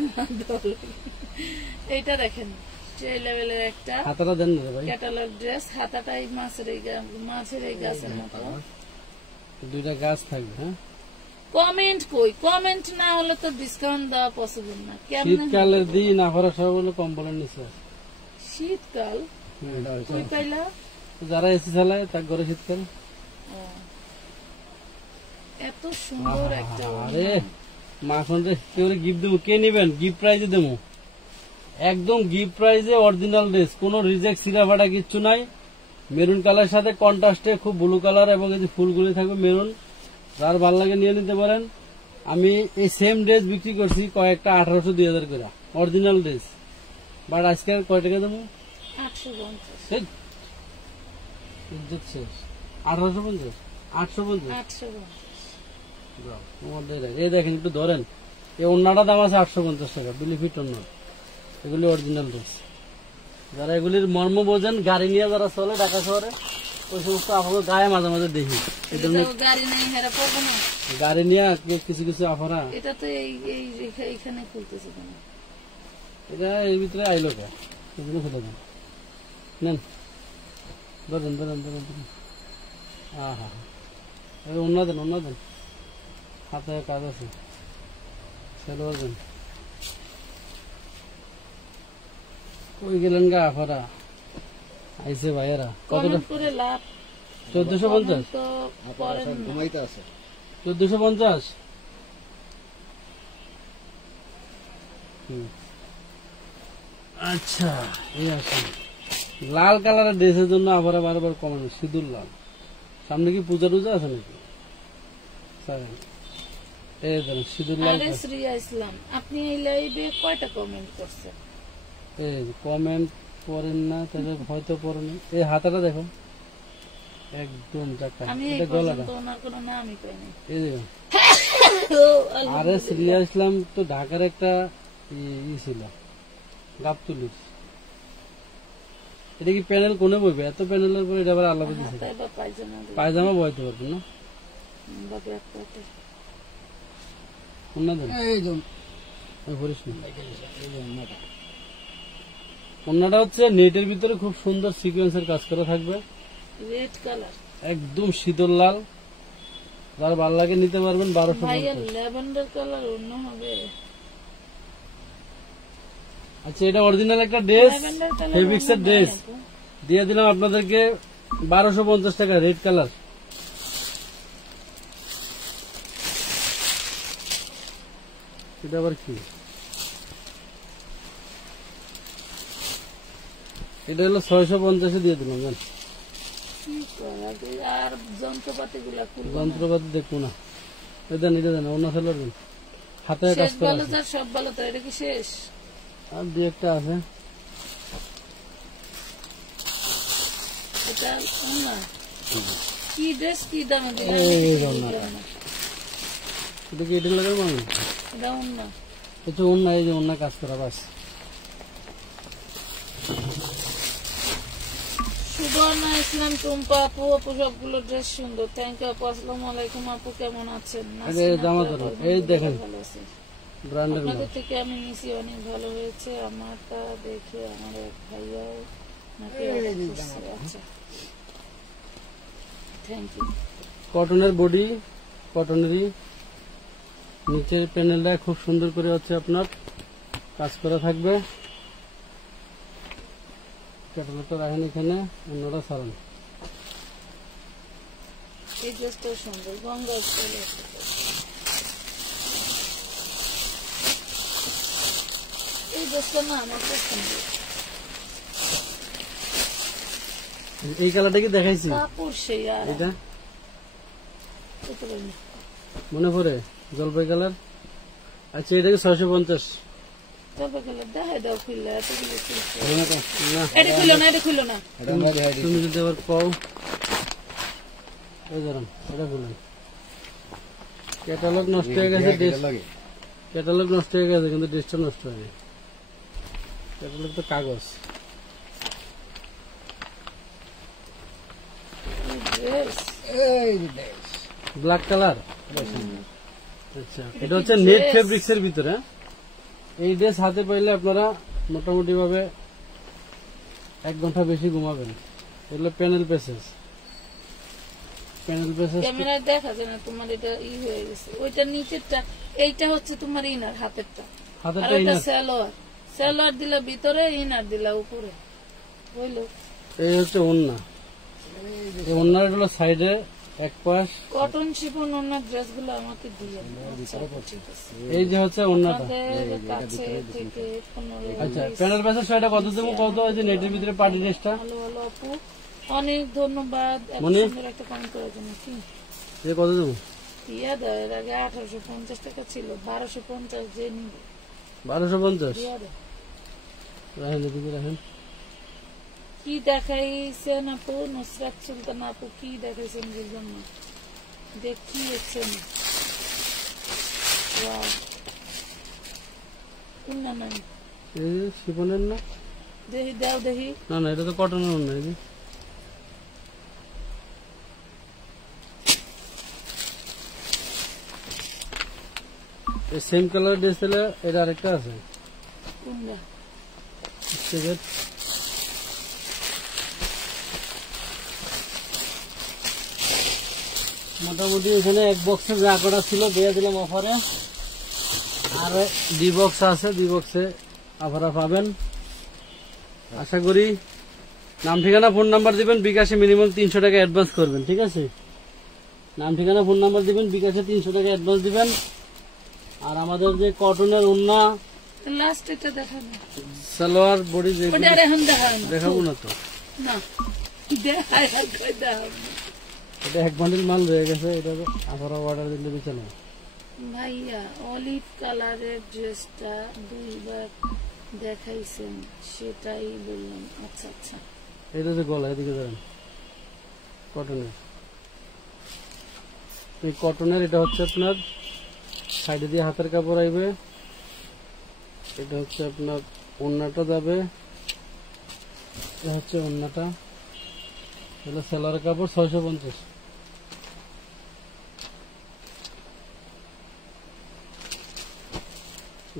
এইটা দেখেন, সেই লেভেলের একটা হাতাটা দেন না ভাই, ক্যাটালগ ড্রেস। হাতাটাই মাছের এই গাছের মতো, দুইটা গাছ থাকবে। হ্যাঁ, কমেন্ট কই? কমেন্ট না হলে তো ডিসকাউন্ট দেওয়া পসিবল না। কেমন শীতকালের দিন আফারা সব হলো কম্বলের নিচে। শীতকাল কই পাইলা? যারা এসি চালায় তার ঘরে শীতকাল। এত সুন্দর একটা, আরে মাখন রে, কেউ গিফট দেবো, কে নিবেন? গিফট প্রাইজে দেবো, একদম গিফট প্রাইজে অরিজিনাল ড্রেস, কোন রিজেক্ট সিরা ফাটা কিচ্ছু নাই। মেরুন কালার সাথে কন্ট্রাস্টে খুব ব্লু কালার এবং এই যে ফুলগুলি থাকবে মেরুন, যার ভালো লাগে নিয়ে নিতে পারেন। আমি এই সেম ড্রেস বিক্রি করছি কয়েকটা 1800-2000 করে অরিজিনাল ড্রেস, বাট আজকে কয় টাকা দেবো? 850। 1850, 850। এই দেখেন, একটু ধরেন, এই অন্যটা দাম আছে 850 টাকা, বেনিফিট অন্য, এগুলি অরিজিনাল ড্রেস। যারা এগুলির মর্ম বোঝেন, গাড়ি নিয়ে যারা চলে ঢাকা শহরে, ওই সমস্ত আপনার গায়ে মাঝে মাঝে দেখি গাড়ি নেই, হেরা পড়বো না গাড়ি নিয়ে কিছু কিছু আফারা। এটা তো এইখানে খুলতেছে কেন? এটা এর ভিতরে আইলো কে, এগুলো খুলে দেন, নেন, ধরেন ধরেন ধরেন ধরেন। হা অন্য দেন, অন্য দেন, হাতে কাজ আছে, সেলোয়ার দেন। ওই গেলেন গা আফারা, আইসে ভাইয়েরা। কতটা করে লাভ? 1450, 1450। আচ্ছা, এই আসেন, লাল কালারের ড্রেসের জন্য আবার বারবার কমানো, সিঁদুর লাল। সামনে কি পূজা টুজা আছে নাকি? এই ধরেন সিঁদুর লাল। আরে শ্রিয়া ইসলাম, আপনি এই লাইভে কয়টা কমেন্ট করছেন? এই কমেন্ট করেন না তাহলে হয়তো পড়েন। এই হাতাটা দেখো, একদম চাকা, আমি এটা গলাটা, ওনার কোনো নামই পাইনি। এই দেখুন। আরে শ্রিয়া ইসলাম তো ঢাকার একটা ই ছিল, গাবতুলির। এটা কি প্যানেল কোনে বইবে? এত প্যানেলের পরে এটা আবার আলাদা দিচ্ছে। পায়জামা বইতে পারবেন না? অন্যটা হচ্ছে নেটের ভিতরে খুব সুন্দর সিকোয়েন্সের কাজ করা থাকবে, রেড কালার, একদম শীতল লাল। যার ভালো লাগে নিতে পারবেন। 1250। ল্যাভেন্ডার কালার অন্য হবে। আচ্ছা, এটা অরিজিনাল একটা ড্রেস, ফেব্রিক্সের ড্রেস দিয়ে দিলাম আপনাদেরকে 1250 টাকা, রেড কালার। এটা আবার কি? এটা হলো 650 দিয়ে দিলাম জান। কি করা যায়? আর যন্ত্রপাতি গুলা যন্ত্রপাতি দেখবো না, এটা নিতে দেন, অন্য সেলার দেন, হাতে কাজ শেষ করা ভালো আছে। যার সব ভালো তো, এটা কি শেষ? আর দুই একটা আছে। এটা না কি ড্রেস কি দামে দিলেন? এই রান্নাটা। এটা কি এটা লাগার মানে? এটা না এটা অন্য, এই যে অন্য কাজ করা বাস। সুবর্ণা ইসলাম, টুম্পা আপু, আপু সবগুলো ড্রেস সুন্দর, থ্যাংক ইউ আপু। আসসালামু আলাইকুম আপু, কেমন আছেন? এই জামা ধরো, এই দেখেন ভালো আছি। ব্র্যান্ডের মাল। আপনাদের থেকে আমি নিছি, অনেক ভালো হয়েছে। আমারটা দেখে আমার এক ভাইয়াও নাকি order করছে। আচ্ছা থ্যাংক ইউ। কটনের বডি, কটনেরই নিচের প্যানেলটা খুব সুন্দর করে হচ্ছে আপনার কাজ করা থাকবে। ক্যাটালগটা রাখেন এখানে, অন্যরা ছাড়েন। এই ড্রেসটাও সুন্দর, গঙ্গা স্টাইলে। এই ড্রেসটা না আমার পছন্দ। এই কালারটা কি দেখাইছি? কাপড় সেই আর এটা কত বলি? মনে পড়ে জলপাই কালার। আচ্ছা এটা কি 650? তবে গেলে দেখাই দাও খুললে, এতগুলো খুলছে। না এটা খুলো না, এটা খুলো না। এটা আমরা দেখাই দিই। তুমি যদি আবার পাও, এই ধরুন এটা খুলেন। ক্যাটালগ নষ্ট হয়ে গেছে, এটা লাগে। ক্যাটালগ নষ্ট হয়ে গেছে কিন্তু ড্রেসটা নষ্ট হয়নি। ক্যাটালগ তো কাগজ। এই ড্রেস এই দেখ। Black colour. আচ্ছা এটা হচ্ছে নেট ফেব্রিক্স এর ভিতরে। এই ড্রেস হাতে পাইলে আপনারা মোটামুটি ভাবে 1 ঘন্টা বেশি ঘুমাবেন। এগুলো প্যানেল পেসেস, প্যানেল পেসেস। ক্যামেরায় দেখা যায় না, তোমার এটা ই হয়ে গেছে। ওইটা নিচেরটা, এইটা হচ্ছে তোমার ইনার হাতেরটা, আর হাতেরটা ওইটা ইনার। সালোয়ার। সালোয়ার দিলা ভিতরে, ইনার দিলা উপরে, বুঝলো? এই হচ্ছে ওন্না। এই ওন্নার হলো সাইডে এক পাশ। কটন শিফন অন্য ড্রেস গুলো আমাকে দিয়ে ঠিক আছে। এই যে হচ্ছে ওন্নাটা। আমাদের কাছে থেকে 15 আচ্ছা প্যানেল পেসেস সেটা কত দেবো? কত আছে নেটের ভিতরে পার্টি ড্রেসটা? ভালো ভালো আপু, অনেক ধন্যবাদ। এত মনি? সুন্দর একটা কমেন্ট করার জন্য। কি এ কত দেবো? দিয়া দাও, এর আগে 1850 টাকা ছিল, 1250 যে নিবে 1250। দিয়া দাও। রাখেন এদিকে রাখেন। কি দেখাইছেন আপু? নুসরাত সুলতান আপু কি দেখাইছেন বুঝলাম না, দেখিয়েছেন। ওয়াও, কোন না নাই এই যে শিফনের না, দেখি, দাও দেখি। না না এটা তো কটনের ওন্না। এই যে এই সেম কালার ড্রেস দিলে এটা আরেকটা আছে। কোনটা? ঠিক আছে মোটামুটি এখানে এক বক্সে যা করা ছিল দিয়ে দিলাম অফারে, আর 2 বক্স আছে, 2 বক্সে আপনারা পাবেন। আশা করি নাম ঠিকানা ফোন নাম্বার দিবেন, বিকাশে মিনিমাম 300 টাকা অ্যাডভান্স করবেন। ঠিক আছে, নাম ঠিকানা ফোন নাম্বার দিবেন, বিকাশে 300 টাকা অ্যাডভান্স দিবেন। আর আমাদের যে কটনের ওন্না, লাস্ট এটা দেখানো, সালোয়ার বডি যে ওটা আর এখন দেখায় না। দেখাবো না তো, না দেখায় আর কই দেখাবো না। এটা 1 বান্ডিল মাল রয়ে গেছে, এটা আবার অর্ডার দিলে বেঁচে নেব। ভাইয়া অলিভ কালারের ড্রেসটা 2 বার দেখাইছেন, সেটাই বললাম। আচ্ছা আচ্ছা, এটা যে গলা, এদিকে ধরেন, কটনের। এই কটনের এটা হচ্ছে আপনার সাইডে দিয়ে হাতের কাপড় আইবে, এটা হচ্ছে আপনার ওন্নাটা যাবে, এটা হচ্ছে ওন্নাটা, এটা সেলারের কাপড় 650।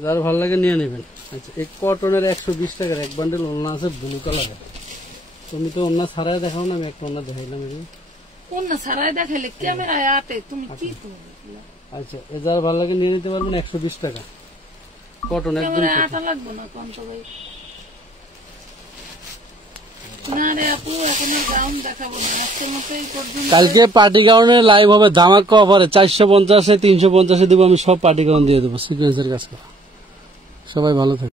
যার ভালো লাগে নিয়ে নেবেন। আচ্ছা এই কটনের 120 টাকার 1 বান্ডেল ওন্না আছে ব্লু কালারের। তুমি তো ওন্না ছাড়াই দেখাও না, আমি একটা ওন্না দেখাইলাম। কোন না সারাই দেখাইলে ক্যামেরায় আটে, তুমি কি করবে? আচ্ছা এ যার ভালো লাগে নিয়ে নিতে পারবেন। 120 টাকা কটন, একদম ক্যামেরায় আটা লাগবে না কোন তো ভাই? না রে আপু, এখন আর গাউন দেখাবো না, আজকের মতো এই পর্যন্ত। কালকে পার্টি গাউনে লাইভ হবে ধামাকা অফারে 450-350 দিব, আমি সব পার্টি গাউন দিয়ে দেবো সিকোয়েন্সের কাজ করা। সবাই ভালো থাকে।